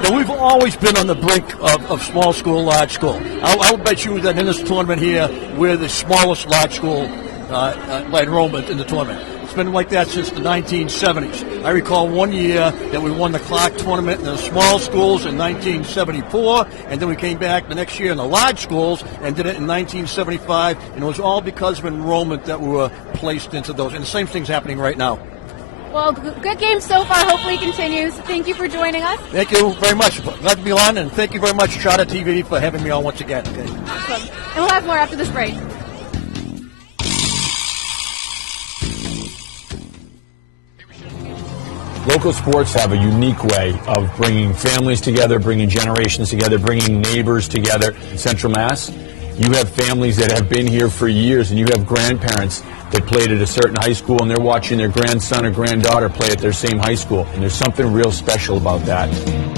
Now, we've always been on the brink of small school, large school. I'll bet you that in this tournament here, we're the smallest large school by enrollment in the tournament. It's been like that since the 1970s. I recall one year that we won the Clark tournament in the small schools in 1974, and then we came back the next year in the large schools and did it in 1975, and it was all because of enrollment that we were placed into those. And the same thing's happening right now. Well, good game so far. Hopefully it continues. Thank you for joining us. Thank you very much. Glad to be on, and thank you very much, Charter TV, for having me on once again. Okay. Awesome. And we'll have more after this break. Local sports have a unique way of bringing families together, bringing generations together, bringing neighbors together. In Central Mass, you have families that have been here for years, and you have grandparents that played at a certain high school, and they're watching their grandson or granddaughter play at their same high school. And there's something real special about that.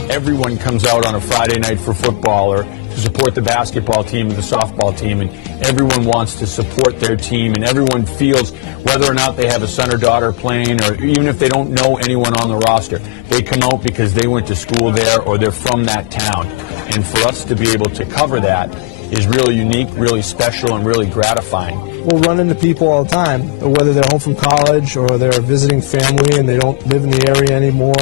Everyone comes out on a Friday night for football or to support the basketball team and the softball team, and everyone wants to support their team, and everyone feels whether or not they have a son or daughter playing, or even if they don't know anyone on the roster, they come out because they went to school there or they're from that town. And for us to be able to cover that is really unique, really special, and really gratifying. We'll run into people all the time, whether they're home from college or they're visiting family and they don't live in the area anymore,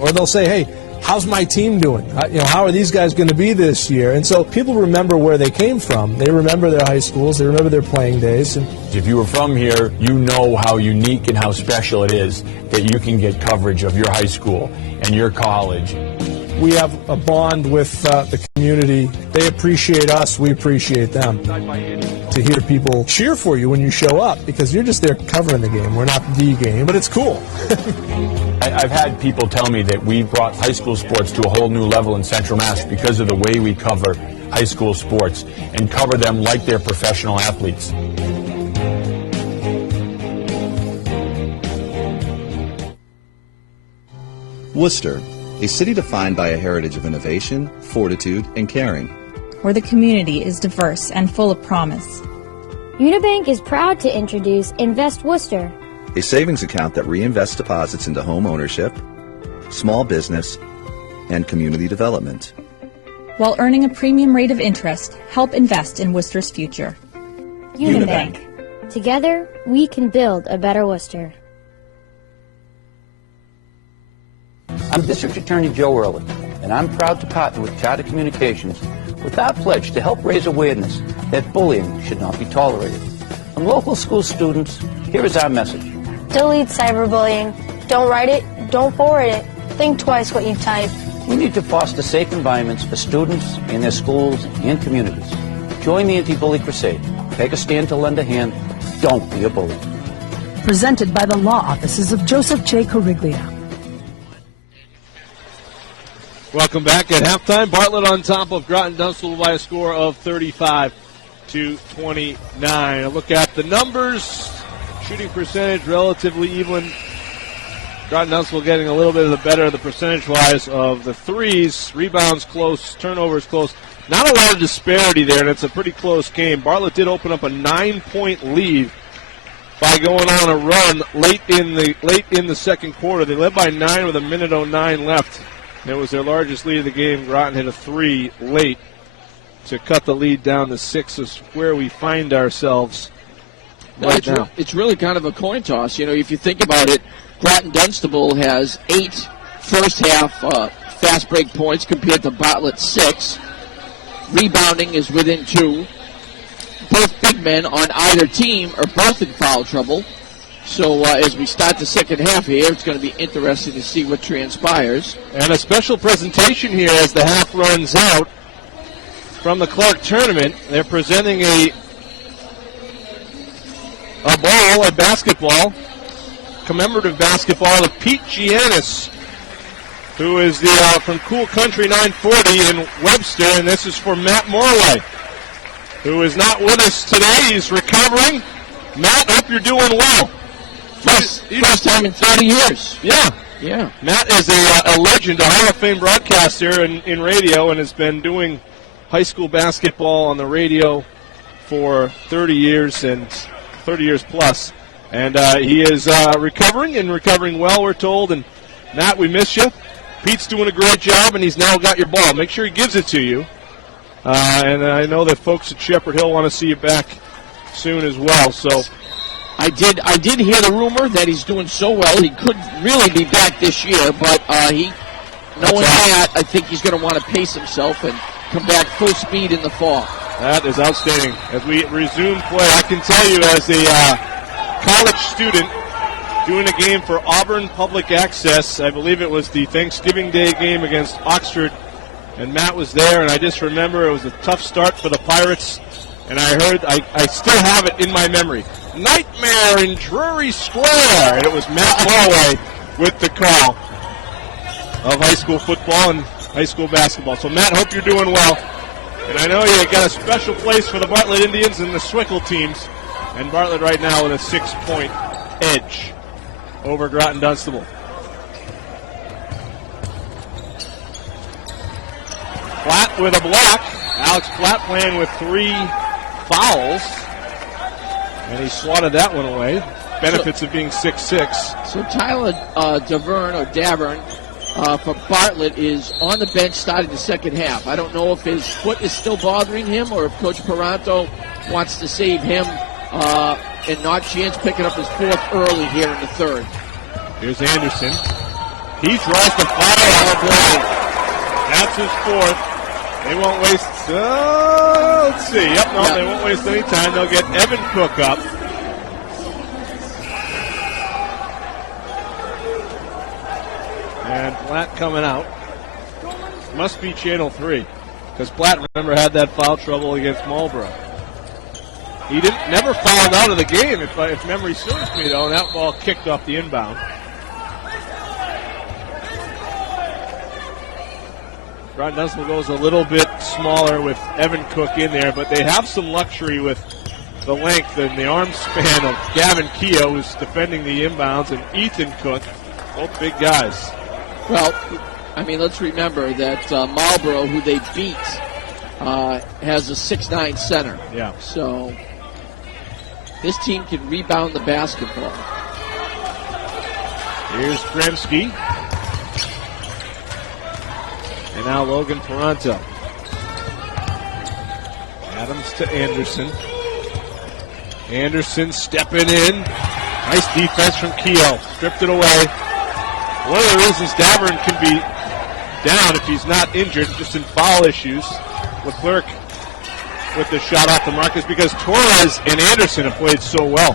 or they'll say, hey, how's my team doing? How are these guys going to be this year? And so people remember where they came from. They remember their high schools. They remember their playing days. And if you were from here, you know how unique and how special it is that you can get coverage of your high school and your college. We have a bond with the community. They appreciate us. We appreciate them. To hear people cheer for you when you show up, because you're just there covering the game. We're not the game, but it's cool. I've had people tell me that we brought high school sports to a whole new level in Central Mass because of the way we cover high school sports and cover them like they're professional athletes. Worcester, a city defined by a heritage of innovation, fortitude, and caring. Where the community is diverse and full of promise. Unibank is proud to introduce Invest Worcester, A savings account that reinvests deposits into home ownership, small business, and community development. While earning a premium rate of interest, help invest in Worcester's future. Unibank. Together, we can build a better Worcester. I'm District Attorney Joe Ehrlich, and I'm proud to partner with Charter Communications with our pledge to help raise awareness that bullying should not be tolerated. And local school students, here is our message. Delete cyberbullying. Don't write it. Don't forward it. Think twice what you type. We need to foster safe environments for students in their schools and communities. Join the anti-bully crusade. Take a stand to lend a hand. Don't be a bully. Presented by the law offices of Joseph J. Corriglia. Welcome back at halftime. Bartlett on top of Groton Dunstable by a score of 35-29. A look at the numbers. Shooting percentage relatively even. Groton Dunstable getting a little bit of the better of the percentage-wise of the threes. Rebounds close, turnovers close. Not a lot of disparity there, and it's a pretty close game. Bartlett did open up a 9-point lead by going on a run late in the second quarter. They led by 9 with 1:09 left. It was their largest lead of the game. Groton hit a 3 late to cut the lead down to 6. Is where we find ourselves right now. It's really kind of a coin toss. You know, if you think about it, Groton Dunstable has 8 first-half fast break points compared to Bartlett's 6. Rebounding is within 2. Both big men on either team are both in foul trouble. So as we start the second half here, it's going to be interesting to see what transpires. And a special presentation here as the half runs out from the Clark tournament. They're presenting a ball, a basketball, commemorative basketball of Pete Giannis, who is the from Cool Country 940 in Webster, and this is for Matt Morley, who is not with us today. He's recovering. Matt, hope you're doing well. First time in 30 years. Yeah. Yeah. Matt is a legend, a Hall of Fame broadcaster in radio, and has been doing high school basketball on the radio for 30 years and 30 years plus. And he is recovering well, we're told. And Matt, we miss you. Pete's doing a great job, and he's now got your ball. Make sure he gives it to you. And I know that folks at Shepherd Hill want to see you back soon as well. So I did hear the rumor that he's doing so well he could really be back this year, but knowing that, I think he's going to want to pace himself and come back full speed in the fall. That is outstanding. As we resume play, I can tell you as a college student doing a game for Auburn Public Access, I believe it was the Thanksgiving Day game against Oxford, and Matt was there, and I just remember it was a tough start for the Pirates, and I still have it in my memory. Nightmare in Drury Square, and it was Matt Morway with the call of high school football and high school basketball. So Matt, hope you're doing well, and I know you got a special place for the Bartlett Indians and the Swickle teams, and Bartlett right now with a 6-point edge over Groton Dunstable. Platt with a block. Alex Platt playing with 3 fouls. And he swatted that one away. Benefits of being 6'6". So Tyler Davern for Bartlett is on the bench starting the second half. I don't know if his foot is still bothering him or if Coach Peranto wants to save him and not chance picking up his 4th early here in the 3rd. Here's Anderson. He tries to fire. That's his 4th. They won't waste, let's see. Yep, no, they won't waste any time. They'll get Evan Cook up. And Platt coming out. Must be Channel 3. Because Platt, remember, had that foul trouble against Marlboro. He never fouled out of the game, if memory serves me, though, and that ball kicked off the inbound. Groton Dunstable goes a little bit smaller with Evan Cook in there, but they have some luxury with the length and the arm span of Gavin Keogh, who's defending the inbounds, and Ethan Cook, both big guys. Well, I mean, let's remember that Marlboro, who they beat, has a 6'9" center. Yeah. So this team can rebound the basketball. Here's Kremski. And now Logan Peranto. Adams to Anderson. Anderson stepping in. Nice defense from Keogh. Stripped it away. One of the reasons Davern can be down if he's not injured, just in foul issues, Leclerc with the shot off the mark, is because Torres and Anderson have played so well.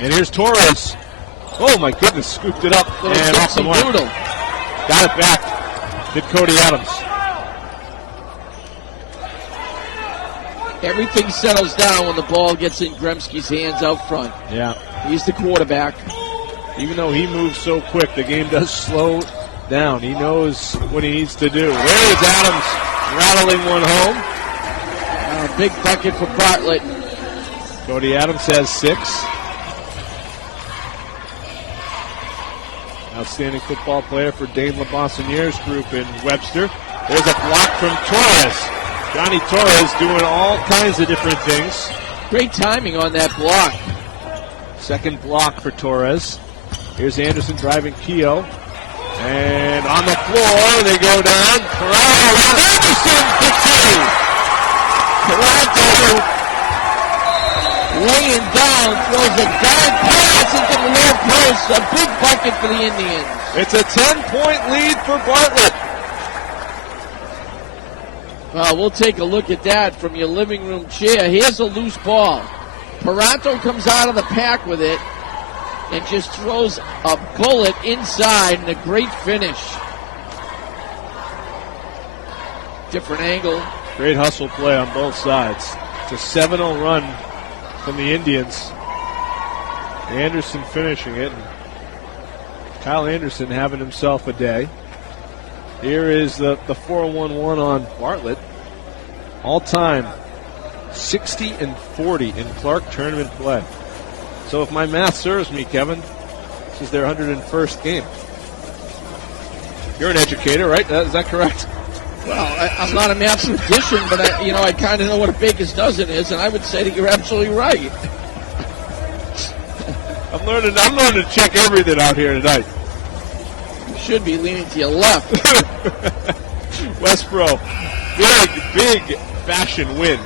And here's Torres. Oh my goodness, scooped it up and off the mark. Brutal. Got it back. Did Cody Adams. Everything settles down when the ball gets in Gremsky's hands out front. Yeah. He's the quarterback. Even though he moves so quick, the game does slow down. He knows what he needs to do. There is Adams rattling one home. Big bucket for Bartlett. Cody Adams has 6. Outstanding football player for Dane LeBassonier's group in Webster. There's a block from Torres. Johnny Torres doing all kinds of different things. Great timing on that block. Second block for Torres. Here's Anderson driving Keogh. And on the floor, they go down. Anderson for 2. Toronto laying down, throws a bad pass into the low post. A big bucket for the Indians. It's a 10-point lead for Bartlett. Well, we'll take a look at that from your living room chair. Here's a loose ball. Paranto comes out of the pack with it and just throws a bullet inside and a great finish. Different angle. Great hustle play on both sides. It's a 7-0 run from the Indians. Anderson finishing it. Kyle Anderson having himself a day. Here is the 4-1-1 on Bartlett. All time 60-40 in Clark tournament play. So if my math serves me, Kevin, this is their 101st game. You're an educator, right? Is that correct? Well, I'm not a mathematician, but I kind of know what a baker's dozen is, and I would say that you're absolutely right. I'm learning to check everything out here tonight. You should be leaning to your left. Westboro, big fashion win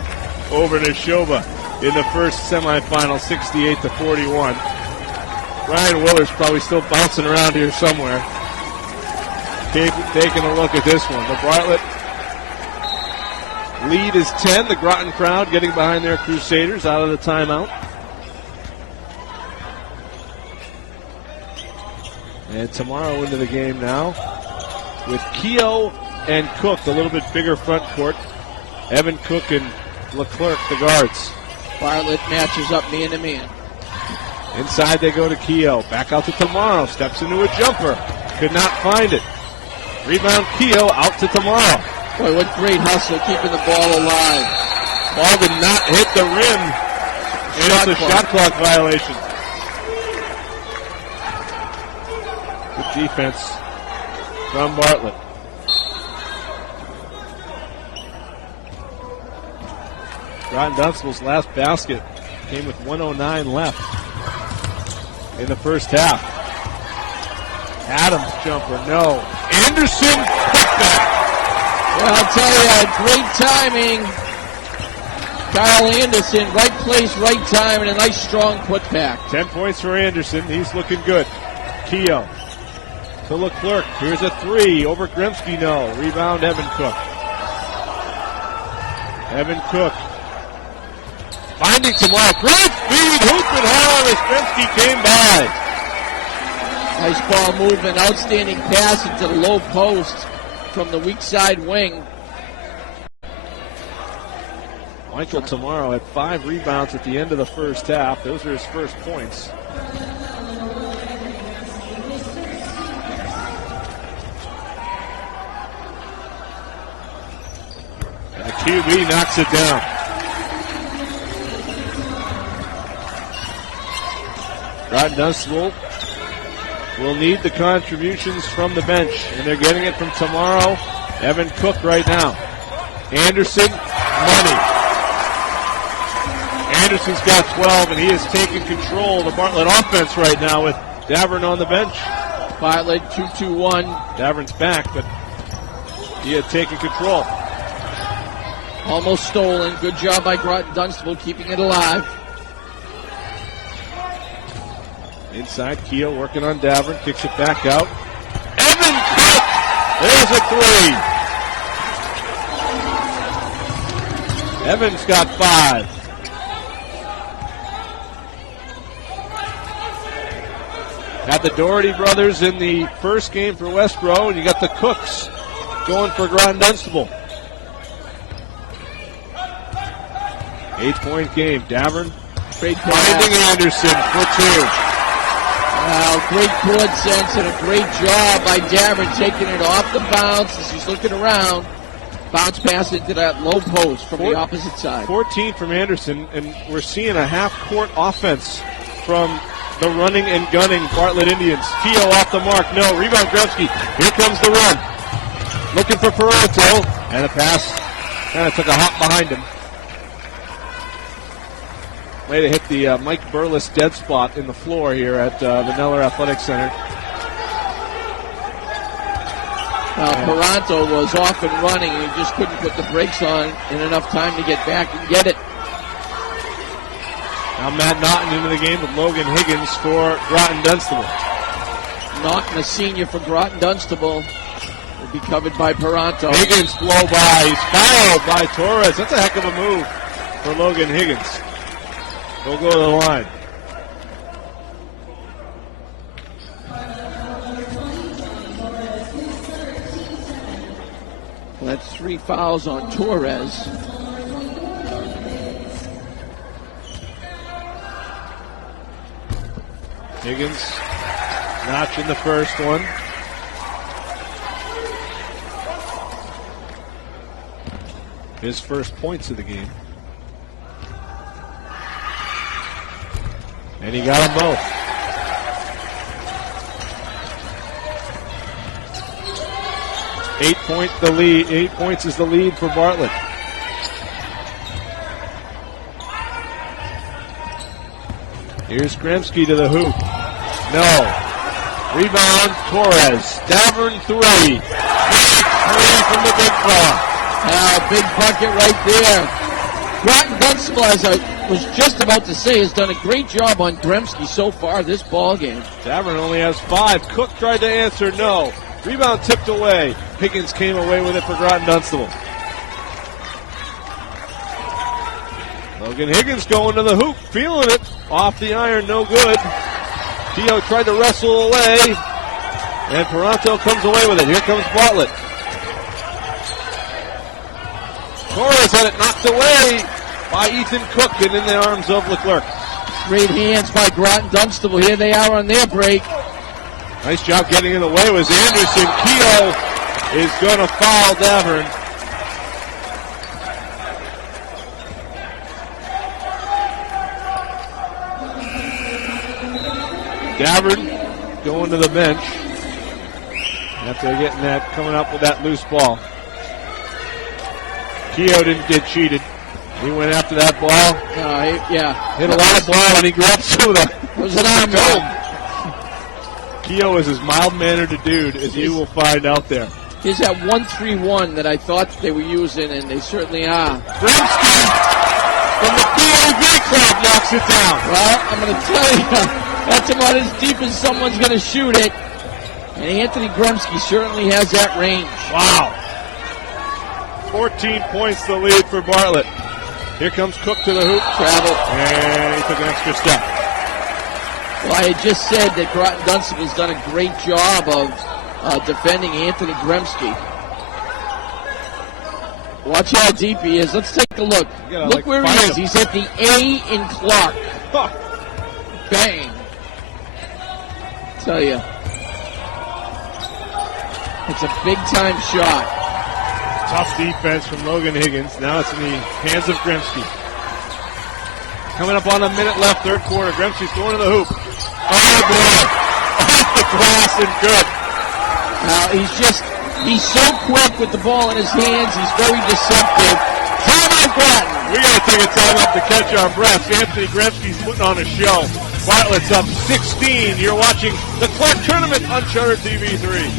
over Neshoba in the first semifinal, 68-41. Ryan Willer's probably still bouncing around here somewhere. Taking a look at this one. The Bartlett lead is 10. The Groton crowd getting behind their Crusaders out of the timeout. And tomorrow into the game now with Keogh and Cook, a little bit bigger front court. Evan Cook and Leclerc, the guards. Bartlett matches up man to man. Inside they go to Keogh. Back out to Tomorrow. Steps into a jumper. Could not find it. Rebound Keogh out to Tomorrow. Boy, what great hustle keeping the ball alive. Ball did not hit the rim. And it's a shot clock violation. Good defense from Bartlett. Groton Dunstable's last basket came with 1:09 left in the first half. Adams jumper, no. Anderson putback. Well, I'll tell you, great timing. Kyle Anderson, right place, right time, and a nice strong putback. 10 points for Anderson. He's looking good. Keogh to Leclerc. Here's a 3 over Gremsky. No. Rebound Evan Cook. Evan Cook finding Tomorrow. Great feed. Hooping hard as Gremsky came by. Nice ball movement. Outstanding pass into the low post from the weak side wing. Michael Tomorrow had 5 rebounds at the end of the first half. Those are his first points. And the QB knocks it down. Groton Dunstable will need the contributions from the bench, and they're getting it from Tomorrow. Evan Cook right now. Anderson, money. Anderson's got 12, and he is taking control of the Bartlett offense right now with Davern on the bench. Bartlett 2-2-1. Davern's back, but he had taken control. Almost stolen. Good job by Groton Dunstable keeping it alive. Inside, Keogh working on Davern, kicks it back out. Evan Cook! There's a three. Evans got 5. Had the Doherty brothers in the first game for Westboro, and you got the Cooks going for Groton Dunstable. 8-point game. Davern finding Anderson for 2. Wow, great court sense and a great job by Davern taking it off the bounce as he's looking around. Bounce pass into that low post from the opposite side. 14 from Anderson, and we're seeing a half-court offense from the running and gunning Bartlett Indians. Keogh off the mark. No. Rebound Gremski. Here comes the run. Looking for Peranto. And the pass kind of took a hop behind him. Way to hit the Mike Burles dead spot in the floor here at the Neller Athletic Center. Peranto was off and running, and he just couldn't put the brakes on in enough time to get back and get it. Now Matt Naughton into the game with Logan Higgins for Groton Dunstable. Naughton, a senior for Groton Dunstable, will be covered by Peranto. Higgins blow by. He's fouled by Torres. That's a heck of a move for Logan Higgins. He'll go to the line. Well, that's 3 fouls on Torres. Higgins notching the first one. His first points of the game. And he got them both. Eight points is the lead for Bartlett. Here's Gremski to the hoop. No. Rebound, Torres. Davern 3. 3 from the big fella. Big bucket right there. Groton Dunstable, as I was just about to say, has done a great job on Gremski so far this ball game. Davern only has 5. Cook tried to answer, no. Rebound tipped away. Higgins came away with it for Groton Dunstable. Logan Higgins going to the hoop, feeling it. Off the iron, no good. Keogh tried to wrestle away, and Peranto comes away with it. Here comes Bartlett. Torres had it knocked away by Ethan Cook and in the arms of Leclerc. Great hands by Groton Dunstable. Here they are on their break. Nice job getting in the way was Anderson. Keogh is going to foul Davern. Davern going to the bench after getting that, coming up with that loose ball. Keogh didn't get cheated. He went after that ball. Hit a lot of ball, and he grabbed some of the. It was an arm goal. Keogh is as mild-mannered a dude as you will find out there. Here's that 1-3-1 that I thought they were using, and they certainly are. Gremski from the PAV club knocks it down. Well, I'm going to tell you, that's about as deep as someone's going to shoot it. And Anthony Gremski certainly has that range. Wow. 14 points the lead for Bartlett. Here comes Cook to the hoop. Travel. And he took an extra step. Well, I had just said that Groton Dunstable has done a great job of defending Anthony Gremski. Watch how deep he is. Let's take a look. Look where he is. He's at the A in Clark. Huh. Bang. Tell you. It's a big-time shot. Tough defense from Logan Higgins. Now it's in the hands of Gremski. Coming up on a minute left, third quarter. Gremski's going to the hoop. Oh, boy. Off the glass and good. He's so quick with the ball in his hands. He's very deceptive. Timeout, Groton. We got to take a time up to catch our breaths. Anthony Gremski's putting on a show. Bartlett's up 16. You're watching the Clark Tournament on Charter TV 3.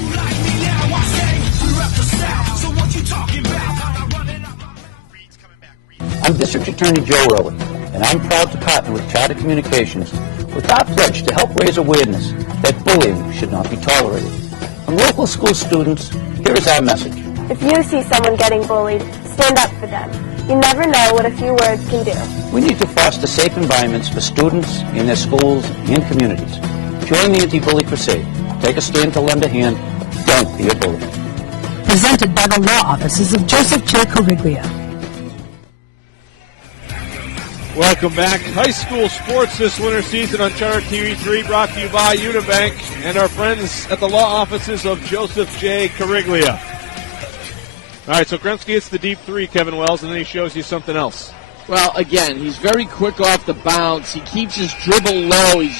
I'm District Attorney Joe Rowan, and I'm proud to partner with Charter Communications with our pledge to help raise awareness that bullying should not be tolerated. From local school students, here is our message. If you see someone getting bullied, stand up for them. You never know what a few words can do. We need to foster safe environments for students in their schools and communities. Join the anti-bully crusade. Take a stand to lend a hand. Don't be a bully. Presented by the law offices of Joseph J. Coriglia. Welcome back. High school sports this winter season on Charter TV3, brought to you by Unibank and our friends at the law offices of Joseph J. Coriglia. All right, so Gremsky hits the deep three, Kevin Wells, and then he shows you something else. Well, again, he's very quick off the bounce. He keeps his dribble low. He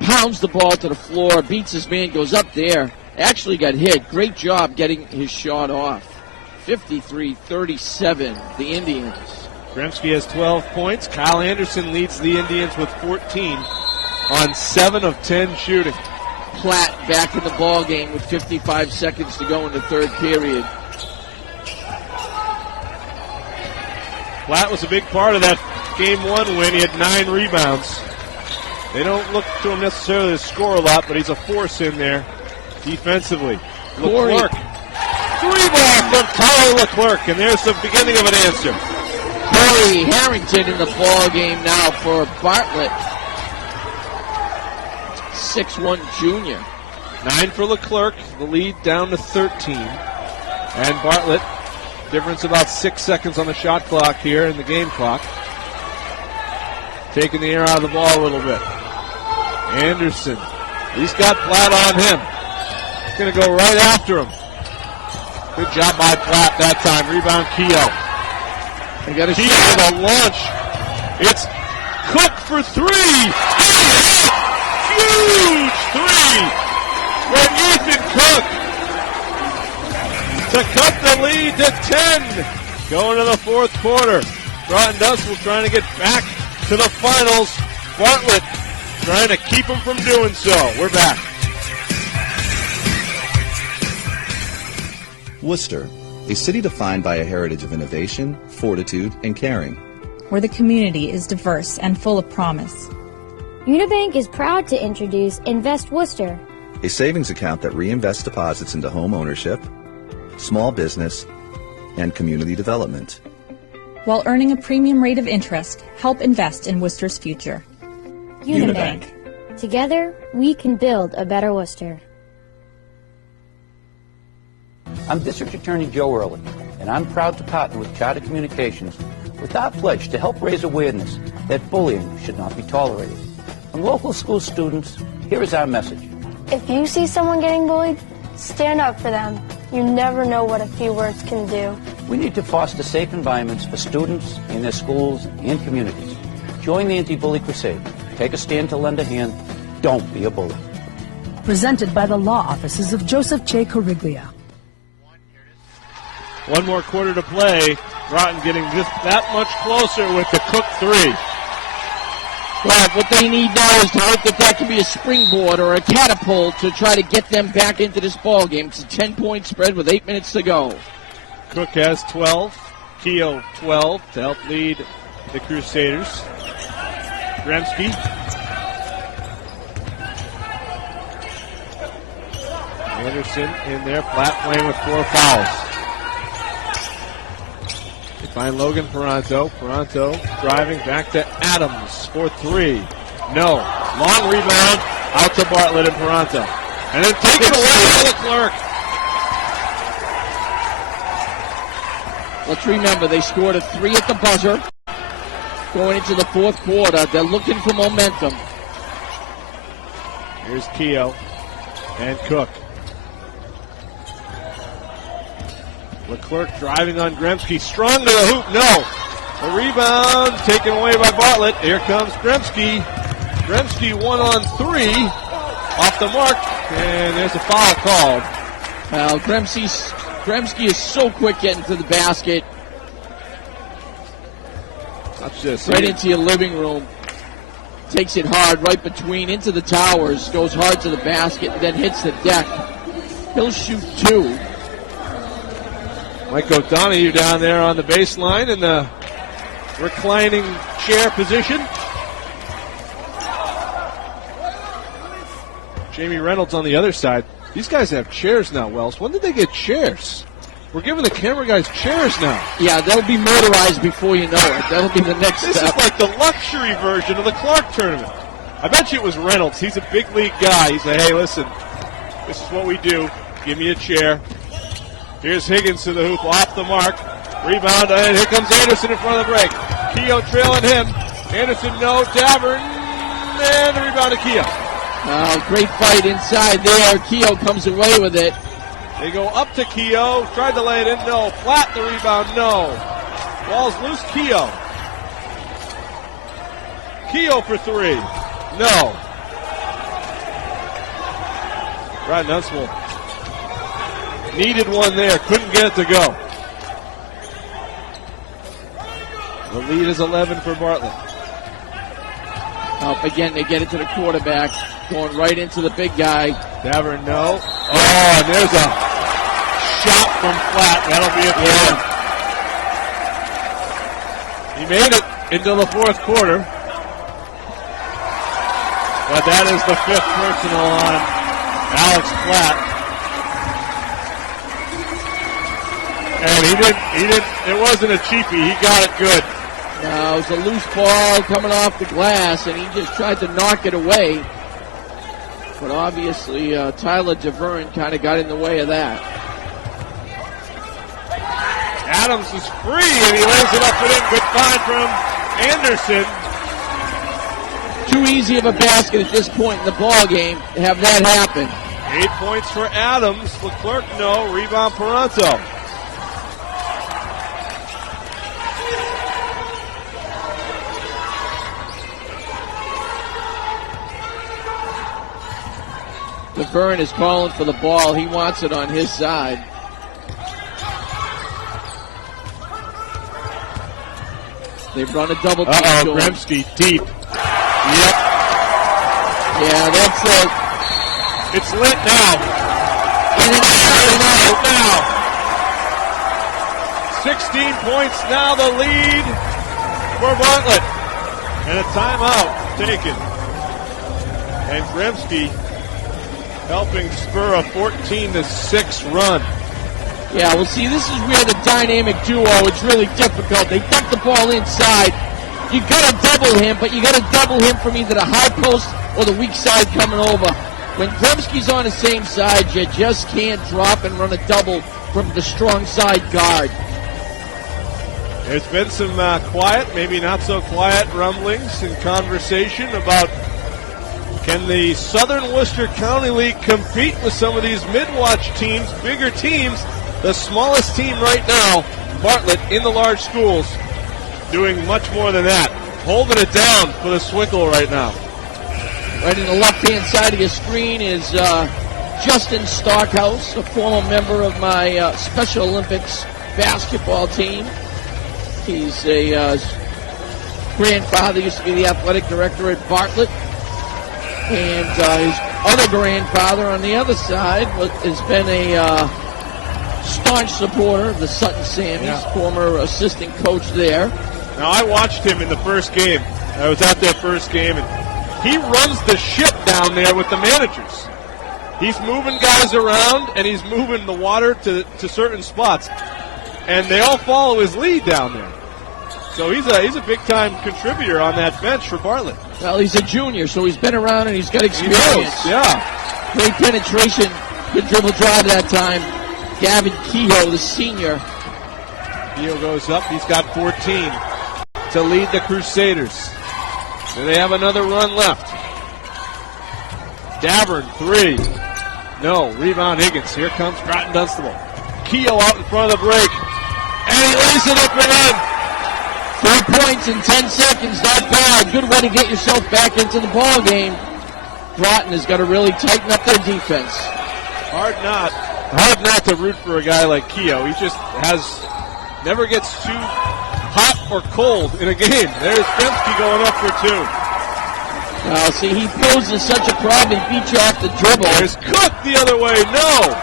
pounds the ball to the floor, beats his man, goes up there. Actually got hit. Great job getting his shot off. 53-37, the Indians. Gremsky has 12 points. Kyle Anderson leads the Indians with 14 on 7 of 10 shooting. Platt back in the ball game with 55 seconds to go in the third period. Platt was a big part of that Game 1 win. He had 9 rebounds. They don't look to him necessarily to score a lot, but he's a force in there defensively. Leclerc. 3-ball from Tyler Leclerc, and there's the beginning of an answer. Corey Harrington in the ball game now for Bartlett. 6'1 junior. 9 for Leclerc, the lead down to 13. And Bartlett, difference about 6 seconds on the shot clock here in the game clock. Taking the air out of the ball a little bit. Anderson, he's got Platt on him. He's going to go right after him. Good job by Platt that time. Rebound Keogh. They got a Keogh shot. with a launch. It's Cook for 3. Huge 3 for Ethan Cook to cut the lead to 10. Going to the fourth quarter. Groton Dunstable trying to get back to the finals. Bartlett trying to keep them from doing so. We're back. Worcester, a city defined by a heritage of innovation, fortitude, and caring. Where the community is diverse and full of promise. Unibank is proud to introduce Invest Worcester, A savings account that reinvests deposits into home ownership, small business, and community development. While earning a premium rate of interest, help invest in Worcester's future. Unibank. Together, we can build a better Worcester. I'm District Attorney Joe Early, and I'm proud to partner with Charter Communications with our pledge to help raise awareness that bullying should not be tolerated. From local school students, here is our message. If you see someone getting bullied, stand up for them. You never know what a few words can do. We need to foster safe environments for students in their schools and communities. Join the anti-bully crusade. Take a stand to lend a hand. Don't be a bully. Presented by the law offices of Joseph J. Coriglia. One more quarter to play. Groton getting just that much closer with the Cook 3. Well, what they need now is to hope that that can be a springboard or a catapult to try to get them back into this ball game. It's a 10-point spread with 8 minutes to go. Cook has 12. Keogh 12 to help lead the Crusaders. Gremsky. Anderson in there. Platt playing with 4 fouls. They find Logan Peranto. Peranto driving back to Adams for 3. No. Long rebound out to Bartlett and Peranto. And then taken away by Leclerc. Let's remember, they scored a 3 at the buzzer. Going into the fourth quarter, they're looking for momentum. Here's Keogh and Cook. Leclerc driving on Gremsky. Strong to the hoop. No. The rebound taken away by Bartlett. Here comes Gremsky. Gremsky 1-on-3. Off the mark. And there's a foul called. Well, Gremsky is so quick getting to the basket. Watch this. Right into your living room. Takes it hard right between into the towers. Goes hard to the basket and then hits the deck. He'll shoot 2. Mike O'Donoghue down there on the baseline in the reclining chair position. Jamie Reynolds on the other side. These guys have chairs now, Wells. When did they get chairs? We're giving the camera guys chairs now. Yeah, they'll be motorized before you know it. That'll be the next This step. is like the luxury version of the Clark tournament. I bet you it was Reynolds. He's a big league guy. He said, hey, listen, this is what we do. Give me a chair. Here's Higgins to the hoop, off the mark. Rebound, and here comes Anderson in front of the break. Keogh trailing him. Anderson, no. Davern, and the rebound to Keogh. Great fight inside there. Keogh comes away with it. They go up to Keogh. Tried to lay it in. No. Flat the rebound. No. Ball's loose. Keogh. Keogh for three. No. Groton Dunstable needed one there. Couldn't get it to go. The lead is 11 for Bartlett. Up again, they get it to the quarterback. Going right into the big guy. Davern, no. Oh, and there's a shot from Flat. That'll be it for him. He made it into the fourth quarter. But that is the fifth personal on Alex Flat. And it wasn't a cheapie. He got it good. No, it was a loose ball coming off the glass, and he just tried to knock it away. But obviously, Tyler DeVerne kind of got in the way of that. Adams is free, and he lays it up and in. Good find from Anderson. Too easy of a basket at this point in the ball game to have that happen. 8 points for Adams. Leclerc, no. Rebound, Parento. DeVerne is calling for the ball. He wants it on his side. They run a double team. Gremsky deep. Yep. Yeah, that's it. It's lit now. And it's lit now. 16 points now, the lead for Bartlett. And a timeout taken. And Gremsky helping spur a 14-6 run. Yeah, well, see, this is where the dynamic duo is really difficult. They dump the ball inside. You got to double him, but you got to double him from either the high post or the weak side coming over. When Gremsky's on the same side, you just can't drop and run a double from the strong side guard. There's been some quiet, maybe not so quiet rumblings and conversation about can the Southern Worcester County League compete with some of these mid-watch teams, bigger teams? The smallest team right now, Bartlett, in the large schools, doing much more than that. Holding it down for the Swickle right now. Right in the left-hand side of your screen is Justin Stockhouse, a former member of my Special Olympics basketball team. He's a grandfather, used to be the athletic director at Bartlett. And his other grandfather on the other side has been a staunch supporter of the Sutton Sammies, former assistant coach there. Now, I watched him in the first game. I was at their first game, and he runs the ship down there with the managers. He's moving guys around, and he's moving the water to certain spots. And they all follow his lead down there. So he's a big-time contributor on that bench for Bartlett. Well, he's a junior, so he's been around and he's got experience. Yeah. Great penetration. Good dribble drive that time. Gavin Kehoe, the senior. Kehoe goes up. He's got 14 to lead the Crusaders. And they have another run left. Davern, three. No. Rebound, Higgins. Here comes Groton Dunstable. Kehoe out in front of the break. And he lays it up and in. 3 points in 10 seconds, not bad. Good way to get yourself back into the ball game. Groton has got to really tighten up their defense. Hard not to root for a guy like Kehoe. He just never gets too hot or cold in a game. There's Gremsky going up for two. See, he poses such a problem. He beats you off the dribble. There's Cook the other way. No.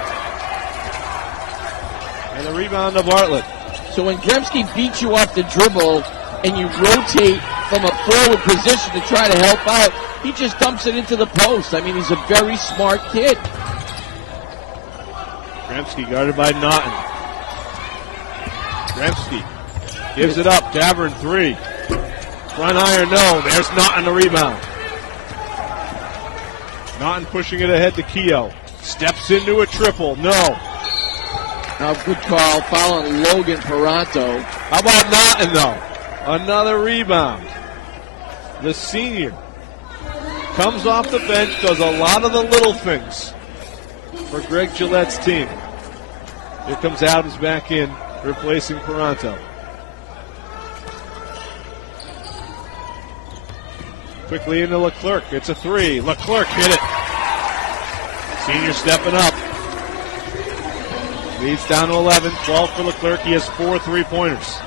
And the rebound to Bartlett. So when Gremsky beats you off the dribble and you rotate from a forward position to try to help out, he just dumps it into the post. I mean, he's a very smart kid. Gremsky guarded by Naughton. Gremsky gives it up. Davern 3. Front iron, no. There's Naughton the rebound. Naughton pushing it ahead to Keogh. Steps into a triple. No. Now, good call. Foul on Logan Peranto. How about Naughton, though? Another rebound. The senior comes off the bench, does a lot of the little things for Greg Gillette's team. Here comes Adams back in, replacing Peranto. Quickly into Leclerc. It's a 3. Leclerc hit it. Senior stepping up. Leads down to 11. 12 for Leclerc. He has 4 3-pointers.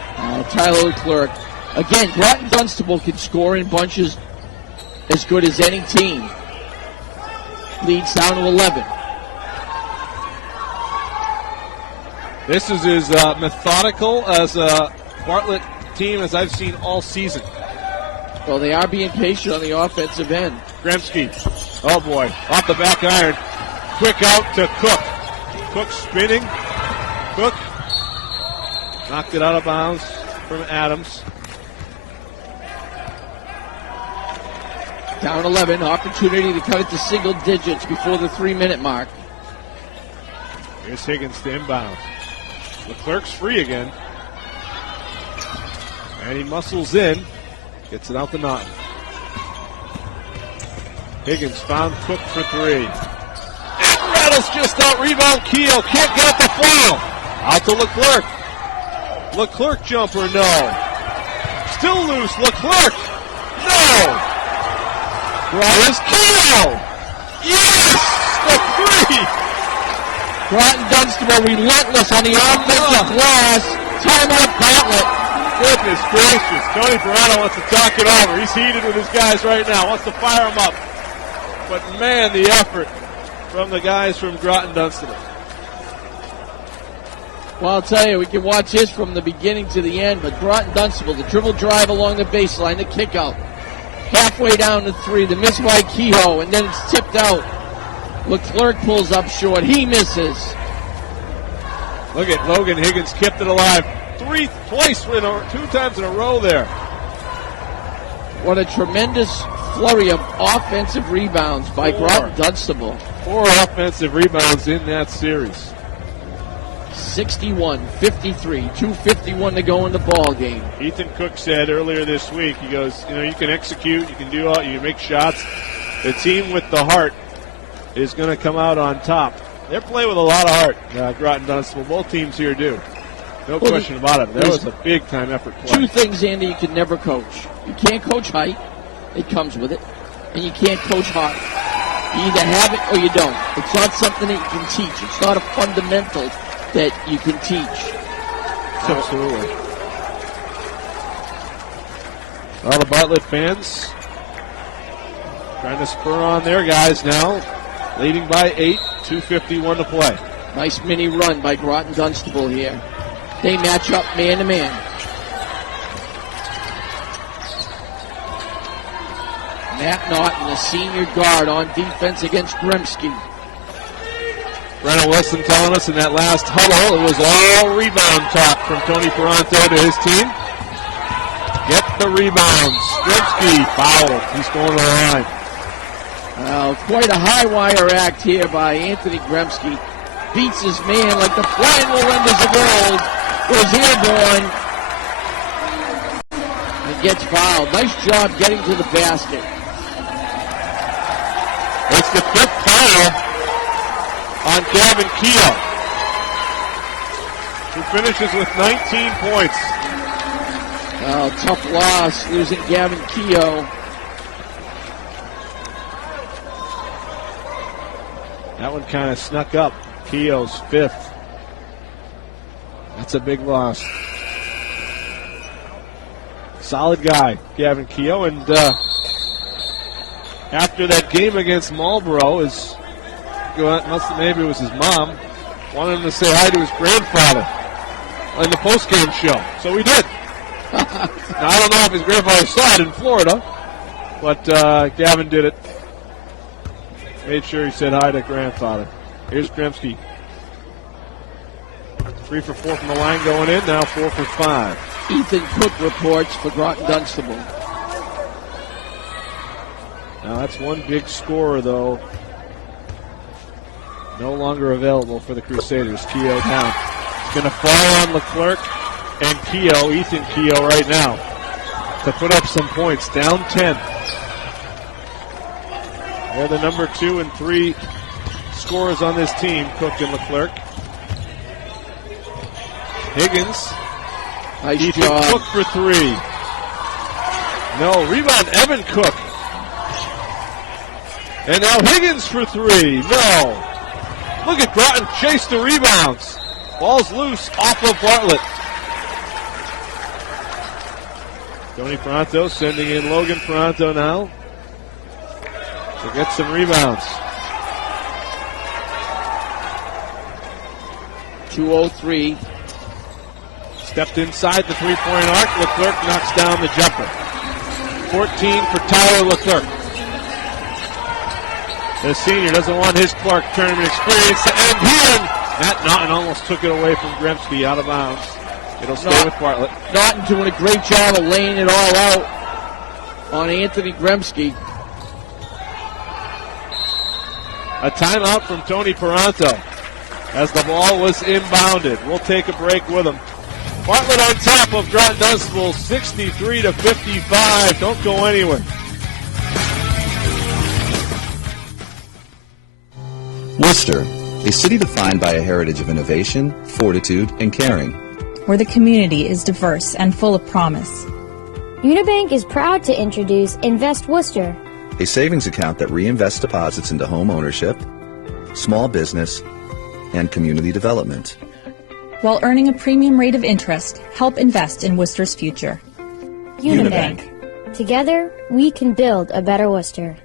Tyler Leclerc. Again, Groton Dunstable can score in bunches as good as any team. Leads down to 11. This is as methodical as a Bartlett team as I've seen all season. Well, they are being patient on the offensive end. Gremsky. Oh, boy. Off the back iron. Quick out to Cook. Cook spinning. Cook knocked it out of bounds from Adams. Down 11. Opportunity to cut it to single digits before the 3-minute mark. Here's Higgins to inbound. Leclerc's free again. And he muscles in. Gets it out to Naughton. Higgins found Cook for 3. And rattles just out. Rebound. Keogh can't get the foul. Out to Leclerc. Leclerc jumper, no. Still loose. Leclerc. No. Here's Keogh. Yes. The 3. Groton Dunstable relentless on the offensive glass. Timeout Bartlett. Goodness gracious. Tony Peranto wants to talk it over. He's heated with his guys right now. Wants to fire them up. But, man, the effort from the guys from Groton Dunstable. Well, I'll tell you, we can watch this from the beginning to the end, but Groton Dunstable, the dribble drive along the baseline, the kick out. Halfway down to 3, the miss by Kehoe, and then it's tipped out. Leclerc pulls up short. He misses. Look at Logan Higgins kept it alive. 2 times in a row there. What a tremendous flurry of offensive rebounds by Groton Dunstable. 4 offensive rebounds in that series. 61-53, 2:51 to go in the ball game. Ethan Cook said earlier this week, he goes, you can execute, you can do all, you can make shots. The team with the heart is going to come out on top. They're playing with a lot of heart, Groton Dunstable. Both teams here do. No question about it. That was a big-time effort play. 2 things, Andy, you can never coach. You can't coach height. It comes with it. And you can't coach heart. You either have it or you don't. It's not something that you can teach. It's not a fundamental that you can teach. Absolutely. All the Bartlett fans trying to spur on their guys now. Leading by 8, 2:51 to play. Nice mini run by Groton Dunstable here. They match up man-to-man. Matt Naughton, the senior guard on defense against Gremsky. Brennan Wilson telling us in that last huddle it was all rebound talk from Tony Peranto to his team. Get the rebounds. Gremsky fouled. He's going to the line. Quite a high wire act here by Anthony Gremsky. Beats his man like the flying Melendez of old. Goes airborne and gets fouled. Nice job getting to the basket. It's the 5th foul on Gavin Keogh, who finishes with 19 points. Tough loss, losing Gavin Keogh. That one kind of snuck up. Keogh's 5th. That's a big loss. Solid guy, Gavin Keogh. And after that game against Marlboro, maybe it was his mom, wanted him to say hi to his grandfather on the postgame show. So we did. Now, I don't know if his grandfather saw it in Florida, but Gavin did it. Made sure he said hi to grandfather. Here's Gremsky. 3 for 4 from the line going in, now 4 for 5. Ethan Cook reports for Groton Dunstable. Now that's one big scorer, though. No longer available for the Crusaders. Keogh down. It's going to fall on Leclerc and Keogh, Ethan Keogh right now, to put up some points. Down 10. They're the number 2 and 3 scorers on this team, Cook and Leclerc. Higgins. Nice Ethan job. Cook for 3. No, rebound Evan Cook. And now Higgins for 3. No. Look at Groton chase the rebounds. Ball's loose off of Bartlett. Tony Pronto sending in Logan Pronto now to get some rebounds. 2:03. Stepped inside the three-point arc. Leclerc knocks down the jumper. 14 for Tyler Leclerc. The senior doesn't want his Clark tournament experience to end here. Matt Naughton almost took it away from Gremsky, out of bounds. It'll stay with Bartlett. Naughton doing a great job of laying it all out on Anthony Gremsky. A timeout from Tony Pronto as the ball was inbounded. We'll take a break with him. Bartlett on top of Groton Dunstable, 63-55. Don't go anywhere. Worcester, a city defined by a heritage of innovation, fortitude, and caring. Where the community is diverse and full of promise. Unibank is proud to introduce Invest Worcester, A savings account that reinvests deposits into home ownership, small business, and community development. While earning a premium rate of interest, help invest in Worcester's future. Unibank. Together, we can build a better Worcester.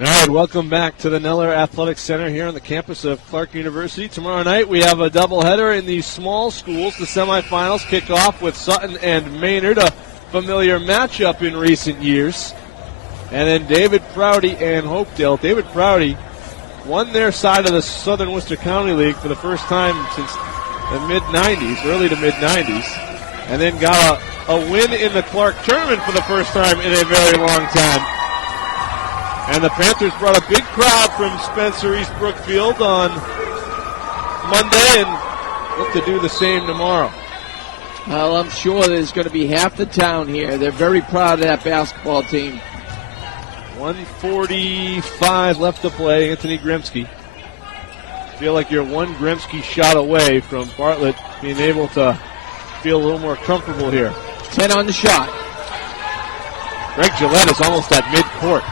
All right, welcome back to the Neller Athletic Center here on the campus of Clark University. Tomorrow night we have a doubleheader in the small schools. The semifinals kick off with Sutton and Maynard, a familiar matchup in recent years. And then David Prouty and Hopedale. David Prouty won their side of the Southern Worcester County League for the first time since the mid-'90s, early to mid-'90s, and then got a win in the Clark tournament for the first time in a very long time. And the Panthers brought a big crowd from Spencer East Brookfield on Monday and look to do the same tomorrow. Well, I'm sure there's going to be half the town here. They're very proud of that basketball team. 1:45 left to play. Anthony Gremsky. Feel like you're one Gremsky shot away from Bartlett being able to feel a little more comfortable here. 10 on the shot. Greg Gillette is almost at midcourt.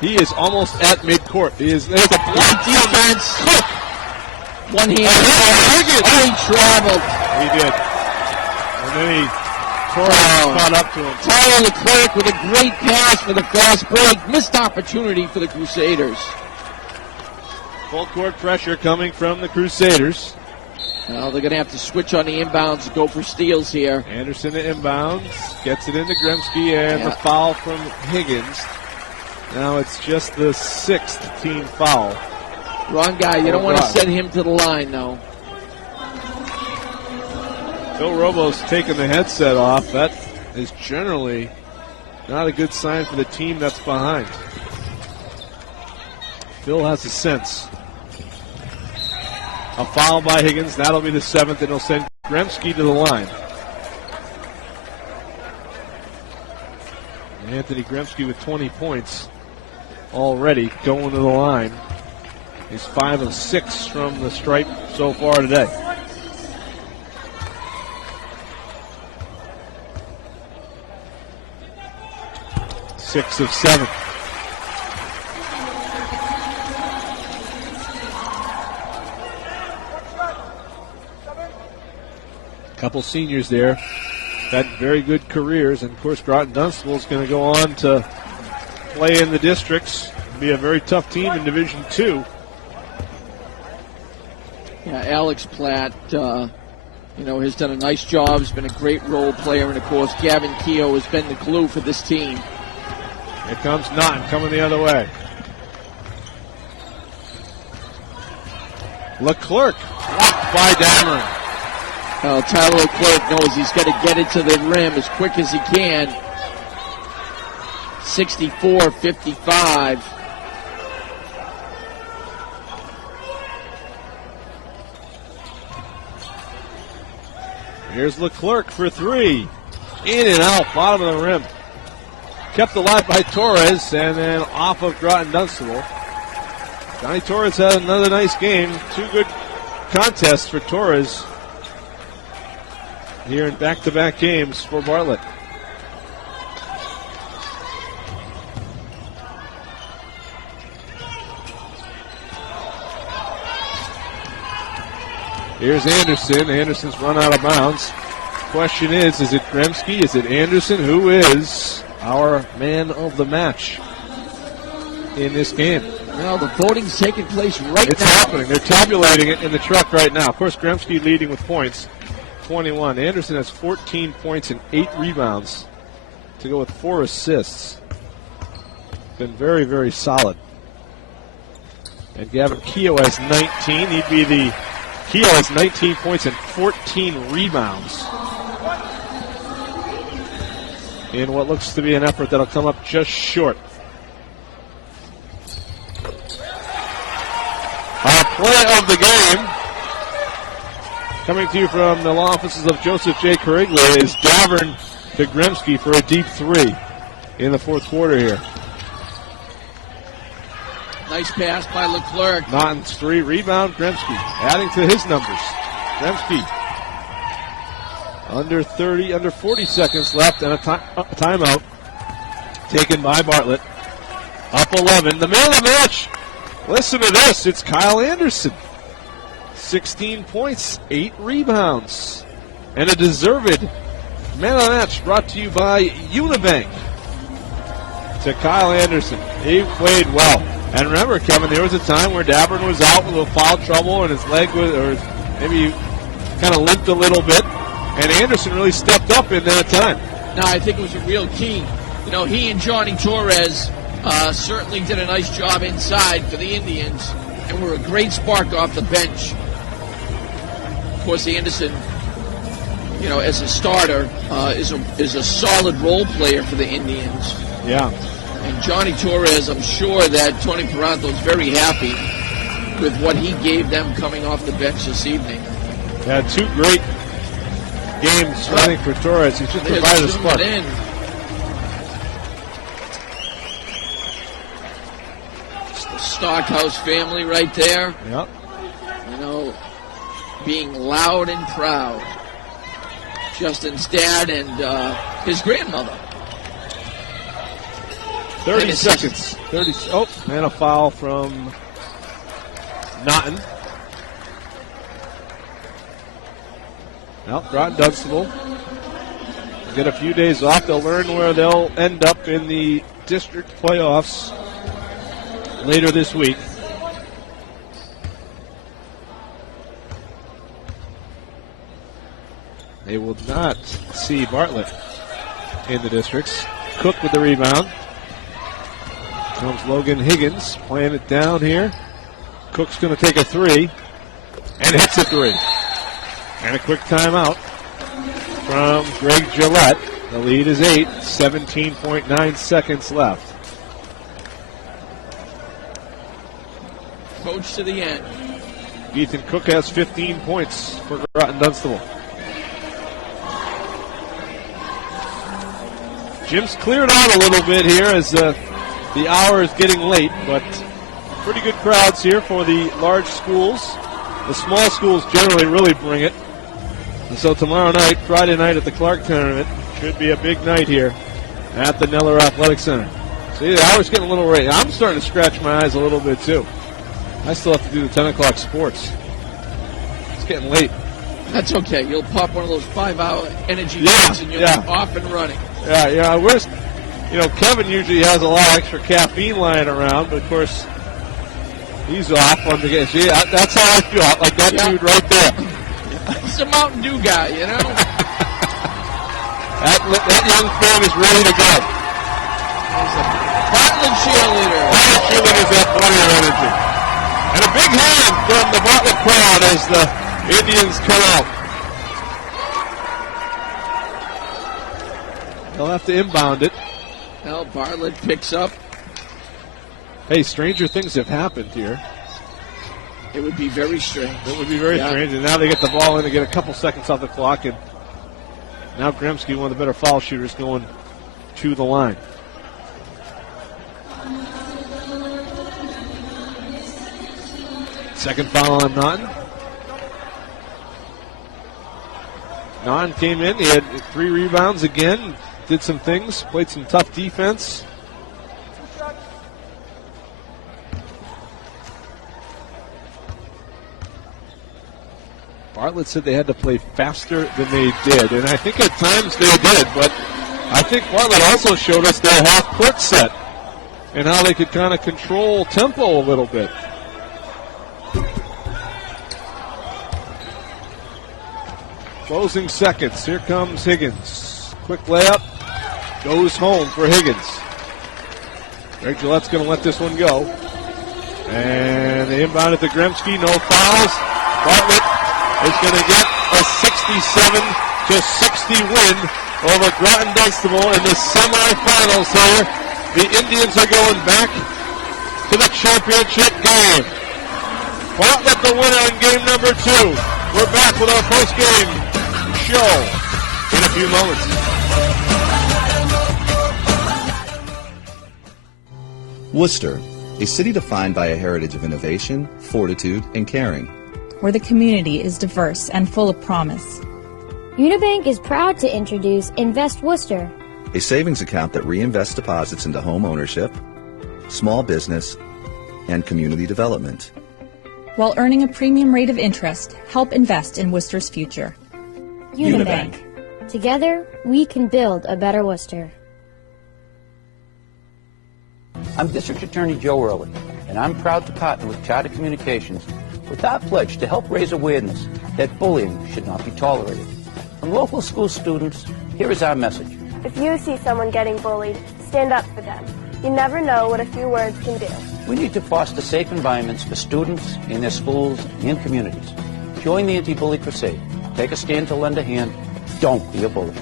He is almost at midcourt. There's a block defense. Cook. One hand. Oh, he traveled. He did. And then he caught up to him. Tyler Leclerc with a great pass for the fast break. Missed opportunity for the Crusaders. Full court pressure coming from the Crusaders. Well, they're going to have to switch on the inbounds and go for steals here. Anderson to inbounds. Gets it into Gremsky and the foul from Higgins. Now it's just the 6th team foul. Wrong guy. You don't want to send him to the line, though. Phil Robo's taking the headset off. That is generally not a good sign for the team that's behind. Phil has a sense. A foul by Higgins. That'll be the 7th, and he'll send Gremsky to the line. And Anthony Gremsky with 20 points already going to the line. He's 5 of 6 from the stripe so far today. Six of 7. Couple seniors there. Had very good careers, and of course Groton Dunstable is going to go on to play in the districts, be a very tough team in Division II. Yeah, Alex Platt has done a nice job. He's been a great role player. And, of course, Gavin Keogh has been the glue for this team. Here comes Naughton coming the other way. Leclerc blocked by Dameron. Well, Tyler Leclerc knows he's got to get it to the rim as quick as he can. 64-55. Here's Leclerc for three. In and out, bottom of the rim. Kept alive by Torres, and then off of Groton Dunstable. Johnny Torres had another nice game. Two good contests for Torres here in back-to-back games for Bartlett. Here's Anderson. Anderson's run out of bounds. Question is it Gremsky? Is it Anderson? Who is our man of the match in this game? Well, the voting's taking place right now. It's happening. They're tabulating it in the truck right now. Of course, Gremsky leading with points, 21. Anderson has 14 points and 8 rebounds to go with 4 assists. Been very, very solid. And Gavin Keogh has 19. He'd be the Keogh has 19 points and 14 rebounds in what looks to be an effort that'll come up just short. Our play of the game, coming to you from the law offices of Joseph J. Cariglia, is Davern to Gremsky for a deep three in the fourth quarter here. Nice pass by Leclerc. Naughton's three, rebound Gremsky, adding to his numbers. Gremsky, under 40 seconds left, and a timeout taken by Bartlett. Up 11, the man of the match. Listen to this, it's Kyle Anderson. 16 points, 8 rebounds, and a deserved man of the match brought to you by Unibank. To Kyle Anderson, he played well. And remember, Kevin, there was a time where Davern was out with a foul trouble and his leg was, or maybe kind of limped a little bit, and Anderson really stepped up in that time. No, I think it was a real key. He and Johnny Torres certainly did a nice job inside for the Indians and were a great spark off the bench. Of course, Anderson, as a starter, is a solid role player for the Indians. Yeah. And Johnny Torres, I'm sure that Tony Peranto's very happy with what he gave them coming off the bench this evening. Had 2 great games, I think, for Torres. He's just provided a spark. It's the Stockhouse family right there. Yep. Being loud and proud. Justin's dad and his grandmother. 30 seconds. And a foul from Naughton. Well, Groton Dunstable get a few days off. They'll learn where they'll end up in the district playoffs later this week. They will not see Bartlett in the districts. Cook with the rebound. Comes Logan Higgins playing it down here. Cook's going to take a three and hits a three. And a quick timeout from Greg Gillette. The lead is 8, 17.9 seconds left. Coach to the end. Ethan Cook has 15 points for Groton Dunstable. Jim's cleared out a little bit here as the hour is getting late, but pretty good crowds here for the large schools. The small schools generally really bring it. And so tomorrow night, Friday night at the Clark Tournament, should be a big night here at the Neller Athletic Center. See, the hour's getting a little late. I'm starting to scratch my eyes a little bit, too. I still have to do the 10 o'clock sports. It's getting late. That's okay. You'll pop one of those 5-hour energy drinks and you'll be off and running. Yeah. Kevin usually has a lot of extra caffeine lying around, but of course, he's off on the game. See, that's how I feel, like that dude right there. He's a Mountain Dew guy, you know. That young fan is ready to go. He's a Bartlett cheerleader. Cheerleaders have plenty of energy. And a big hand from the Bartlett crowd as the Indians come out. They'll have to inbound it. Well, Bartlett picks up. Hey, stranger things have happened here. It would be very strange. It would be very strange. And now they get the ball in. They get a couple seconds off the clock. And now Gremsky, one of the better foul shooters, going to the line. Second foul on Naughton. Naughton came in. He had 3 rebounds again. Did some things. Played some tough defense. Bartlett said they had to play faster than they did, and I think at times they did, but I think Bartlett also showed us their half-court set and how they could kind of control tempo a little bit. Closing seconds. Here comes Higgins. Quick layup. Goes home for Higgins. Greg Gillette's going to let this one go. And they inbound it to Gremsky. No fouls. Bartlett is going to get a 67-60 win over Groton Dunstable in the semifinals here. The Indians are going back to the championship game. Bartlett the winner in game number 2. We're back with our post-game show in a few moments. Worcester, a city defined by a heritage of innovation, fortitude, and caring. Where the community is diverse and full of promise. Unibank is proud to introduce Invest Worcester, A savings account that reinvests deposits into home ownership, small business, and community development. While earning a premium rate of interest, help invest in Worcester's future. Unibank. Together, we can build a better Worcester. I'm District Attorney Joe Early, and I'm proud to partner with Charter Communications with our pledge to help raise awareness that bullying should not be tolerated. From local school students, here is our message. If you see someone getting bullied, stand up for them. You never know what a few words can do. We need to foster safe environments for students in their schools and communities. Join the anti-bully crusade. Take a stand to lend a hand. Don't be a bully.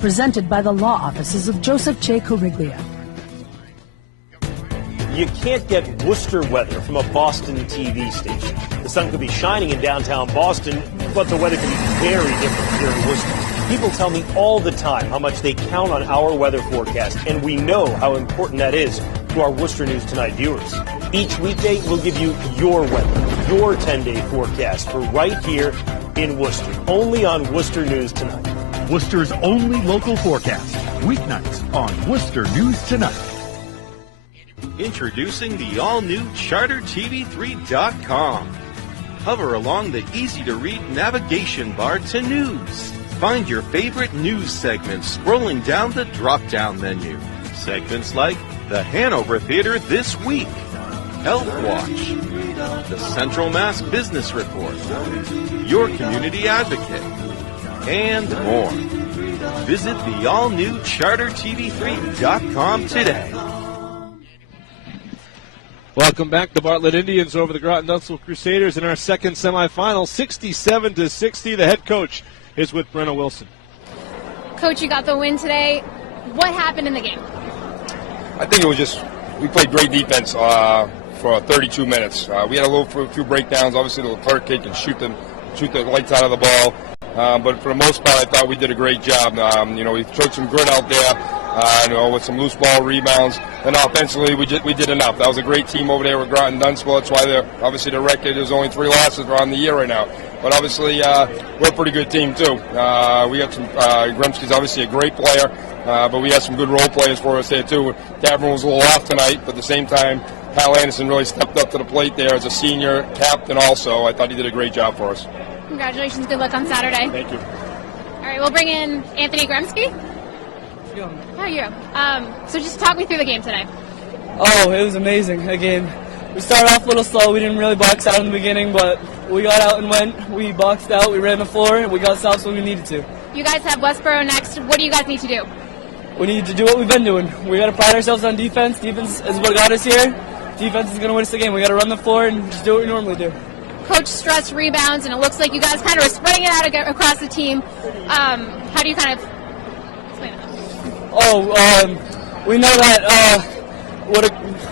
Presented by the law offices of Joseph J. Coriglia. You can't get Worcester weather from a Boston TV station. The sun could be shining in downtown Boston, but the weather can be very different here in Worcester. People tell me all the time how much they count on our weather forecast, and we know how important that is to our Worcester News Tonight viewers. Each weekday, we'll give you your weather, your 10-day forecast for right here in Worcester, only on Worcester News Tonight. Worcester's only local forecast, weeknights on Worcester News Tonight. Introducing the all-new CharterTV3.com. Hover along the easy-to-read navigation bar to news. Find your favorite news segments scrolling down the drop-down menu. Segments like the Hanover Theater This Week, Health Watch, the Central Mass Business Report, Your Community Advocate, and more. Visit the all-new CharterTV3.com today. Welcome back. The Bartlett Indians over the Groton Dunstable Crusaders in our second semifinal, 67-60. The head coach is with Brenna Wilson. Coach, you got the win today. What happened in the game? I think it was just we played great defense for 32 minutes. We had a few breakdowns. Obviously, the Leclerc kid can shoot the lights out of the ball. But for the most part, I thought we did a great job. We showed some grit out there, with some loose ball rebounds. And offensively, we did enough. That was a great team over there with Groton Dunstable. That's why obviously the record is only 3 losses on the year right now. But obviously, we're a pretty good team too. We got some. Gremsky's obviously a great player, but we had some good role players for us there too. Tavern was a little off tonight, but at the same time, Kyle Anderson really stepped up to the plate there as a senior captain. Also, I thought he did a great job for us. Congratulations. Good luck on Saturday. Thank you. All right, we'll bring in Anthony Gremsky. How are you? So just talk me through the game today. Oh, it was amazing. Again, We started off a little slow. We didn't really box out in the beginning, but we got out and went. We boxed out. We ran the floor, and we got stops when we needed to. You guys have Westboro next. What do you guys need to do? We need to do what we've been doing. We got to pride ourselves on defense. Defense is what got us here. Defense is going to win us the game. We got to run the floor and just do what we normally do. Coach stressed rebounds, and it looks like you guys kind of are spreading it out across the team. How do you kind of explain that? We know that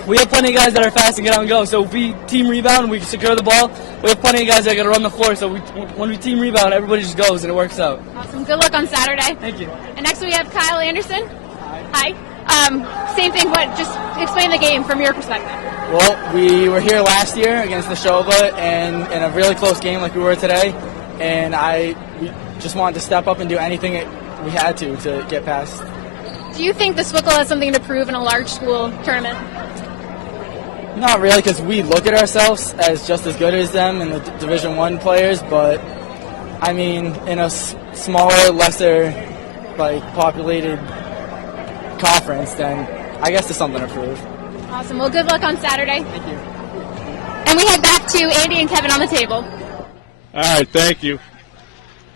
we have plenty of guys that are fast and get out and go. So if we team rebound, we secure the ball. We have plenty of guys that got to run the floor. So when we team rebound, everybody just goes and it works out. Awesome. Good luck on Saturday. Thank you. And next we have Kyle Anderson. Hi. Same thing, but just explain the game from your perspective. Well, we were here last year against Neshoba and in a really close game like we were today. And we just wanted to step up and do anything we had to get past. Do you think the Swickle has something to prove in a large school tournament? Not really, because we look at ourselves as just as good as them and the Division I players, but I mean, in a smaller, lesser, populated conference, then I guess there's something to prove. Awesome. Well, good luck on Saturday. Thank you. And we head back to Andy and Kevin on the table. All right, thank you.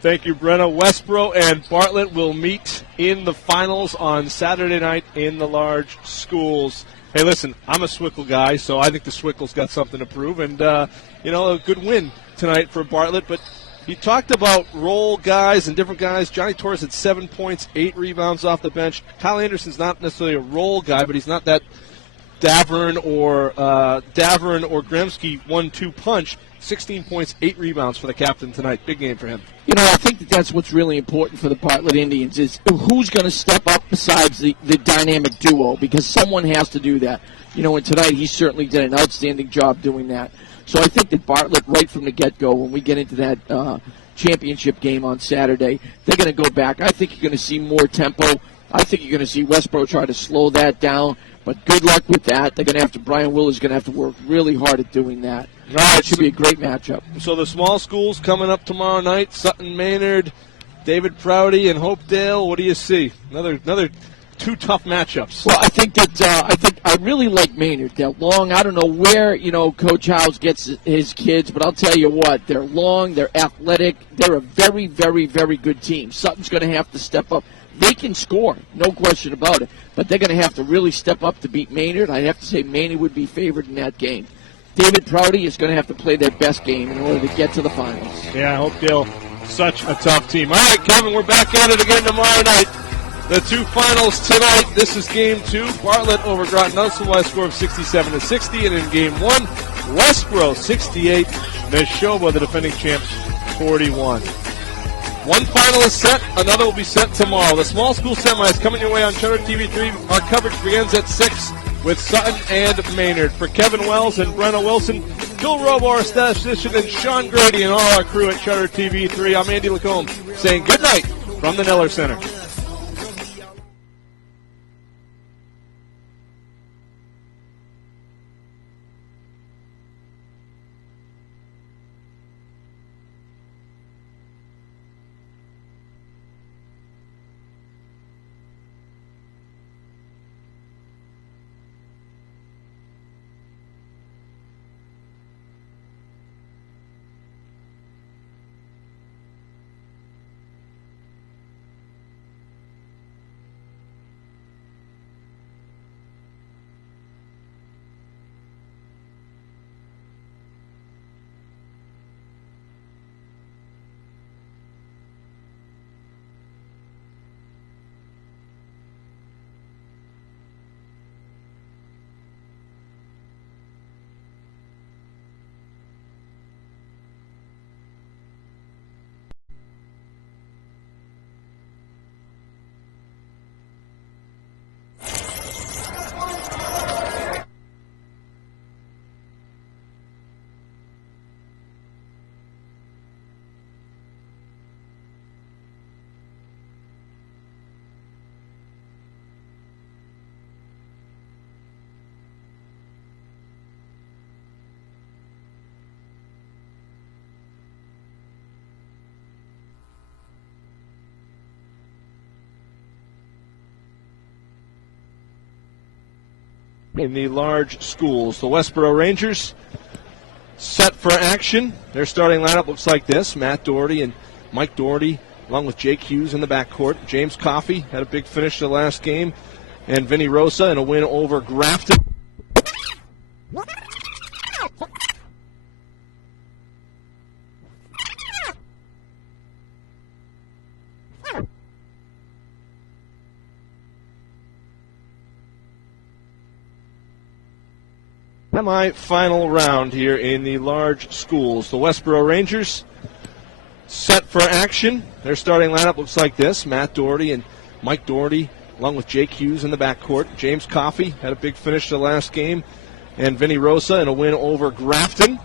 Thank you, Brenna. Westboro and Bartlett will meet in the finals on Saturday night in the large schools. Hey, listen, I'm a Swickle guy, so I think the Swickle's got something to prove. And, a good win tonight for Bartlett. But you talked about role guys and different guys. Johnny Torres had 7 points, 8 rebounds off the bench. Kyle Anderson's not necessarily a role guy, but he's not that Davern or Gremsky 1-2 punch. 16 points, 8 rebounds for the captain tonight. Big game for him. I think that's what's really important for the Bartlett Indians is who's going to step up besides the dynamic duo, because someone has to do that. And tonight he certainly did an outstanding job doing that. So I think that Bartlett, right from the get-go, when we get into that championship game on Saturday, they're going to go back. I think you're going to see more tempo. I think you're going to see Westboro try to slow that down. But good luck with that. Brian Willer's going to have to work really hard at doing that. All right, it should be a great matchup. So the small schools coming up tomorrow night, Sutton Maynard, David Prouty, and Hopedale. What do you see? Another 2 tough matchups. Well, I think I really like Maynard. They're long. I don't know where, Coach Howes gets his kids, but I'll tell you what, they're long, they're athletic, they're a very, very, very good team. Sutton's going to have to step up. They can score, no question about it, but they're going to have to really step up to beat Maynard. I'd have to say Maynard would be favored in that game. David Prouty is going to have to play their best game in order to get to the finals. Yeah, Hopedale, such a tough team. All right, Kevin, we're back at it again tomorrow night. The 2 finals tonight. This is Game 2. Bartlett over Groton Dunstable by a score of 67-60, and in Game 1, Westboro 68, Neshoba, the defending champs, 41. One final is set. Another will be set tomorrow. The small school semis coming your way on Cheddar TV3. Our coverage begins at 6 with Sutton and Maynard. For Kevin Wells and Brenna Wilson, Bill Robo, our statistician, and Sean Grady and all our crew at Cheddar TV3, I'm Andy Lacombe saying good night from the Neller Center. In the large schools, the Westboro Rangers set for action. Their starting lineup looks like this. Matt Doherty and Mike Doherty, along with Jake Hughes in the backcourt. James Coffey had a big finish to the last game. And Vinny Rosa in a win over Grafton. Semi-final round here in the large schools. The Westboro Rangers set for action. Their starting lineup looks like this. Matt Doherty and Mike Doherty, along with Jake Hughes in the backcourt. James Coffey had a big finish to the last game. And Vinny Rosa in a win over Grafton.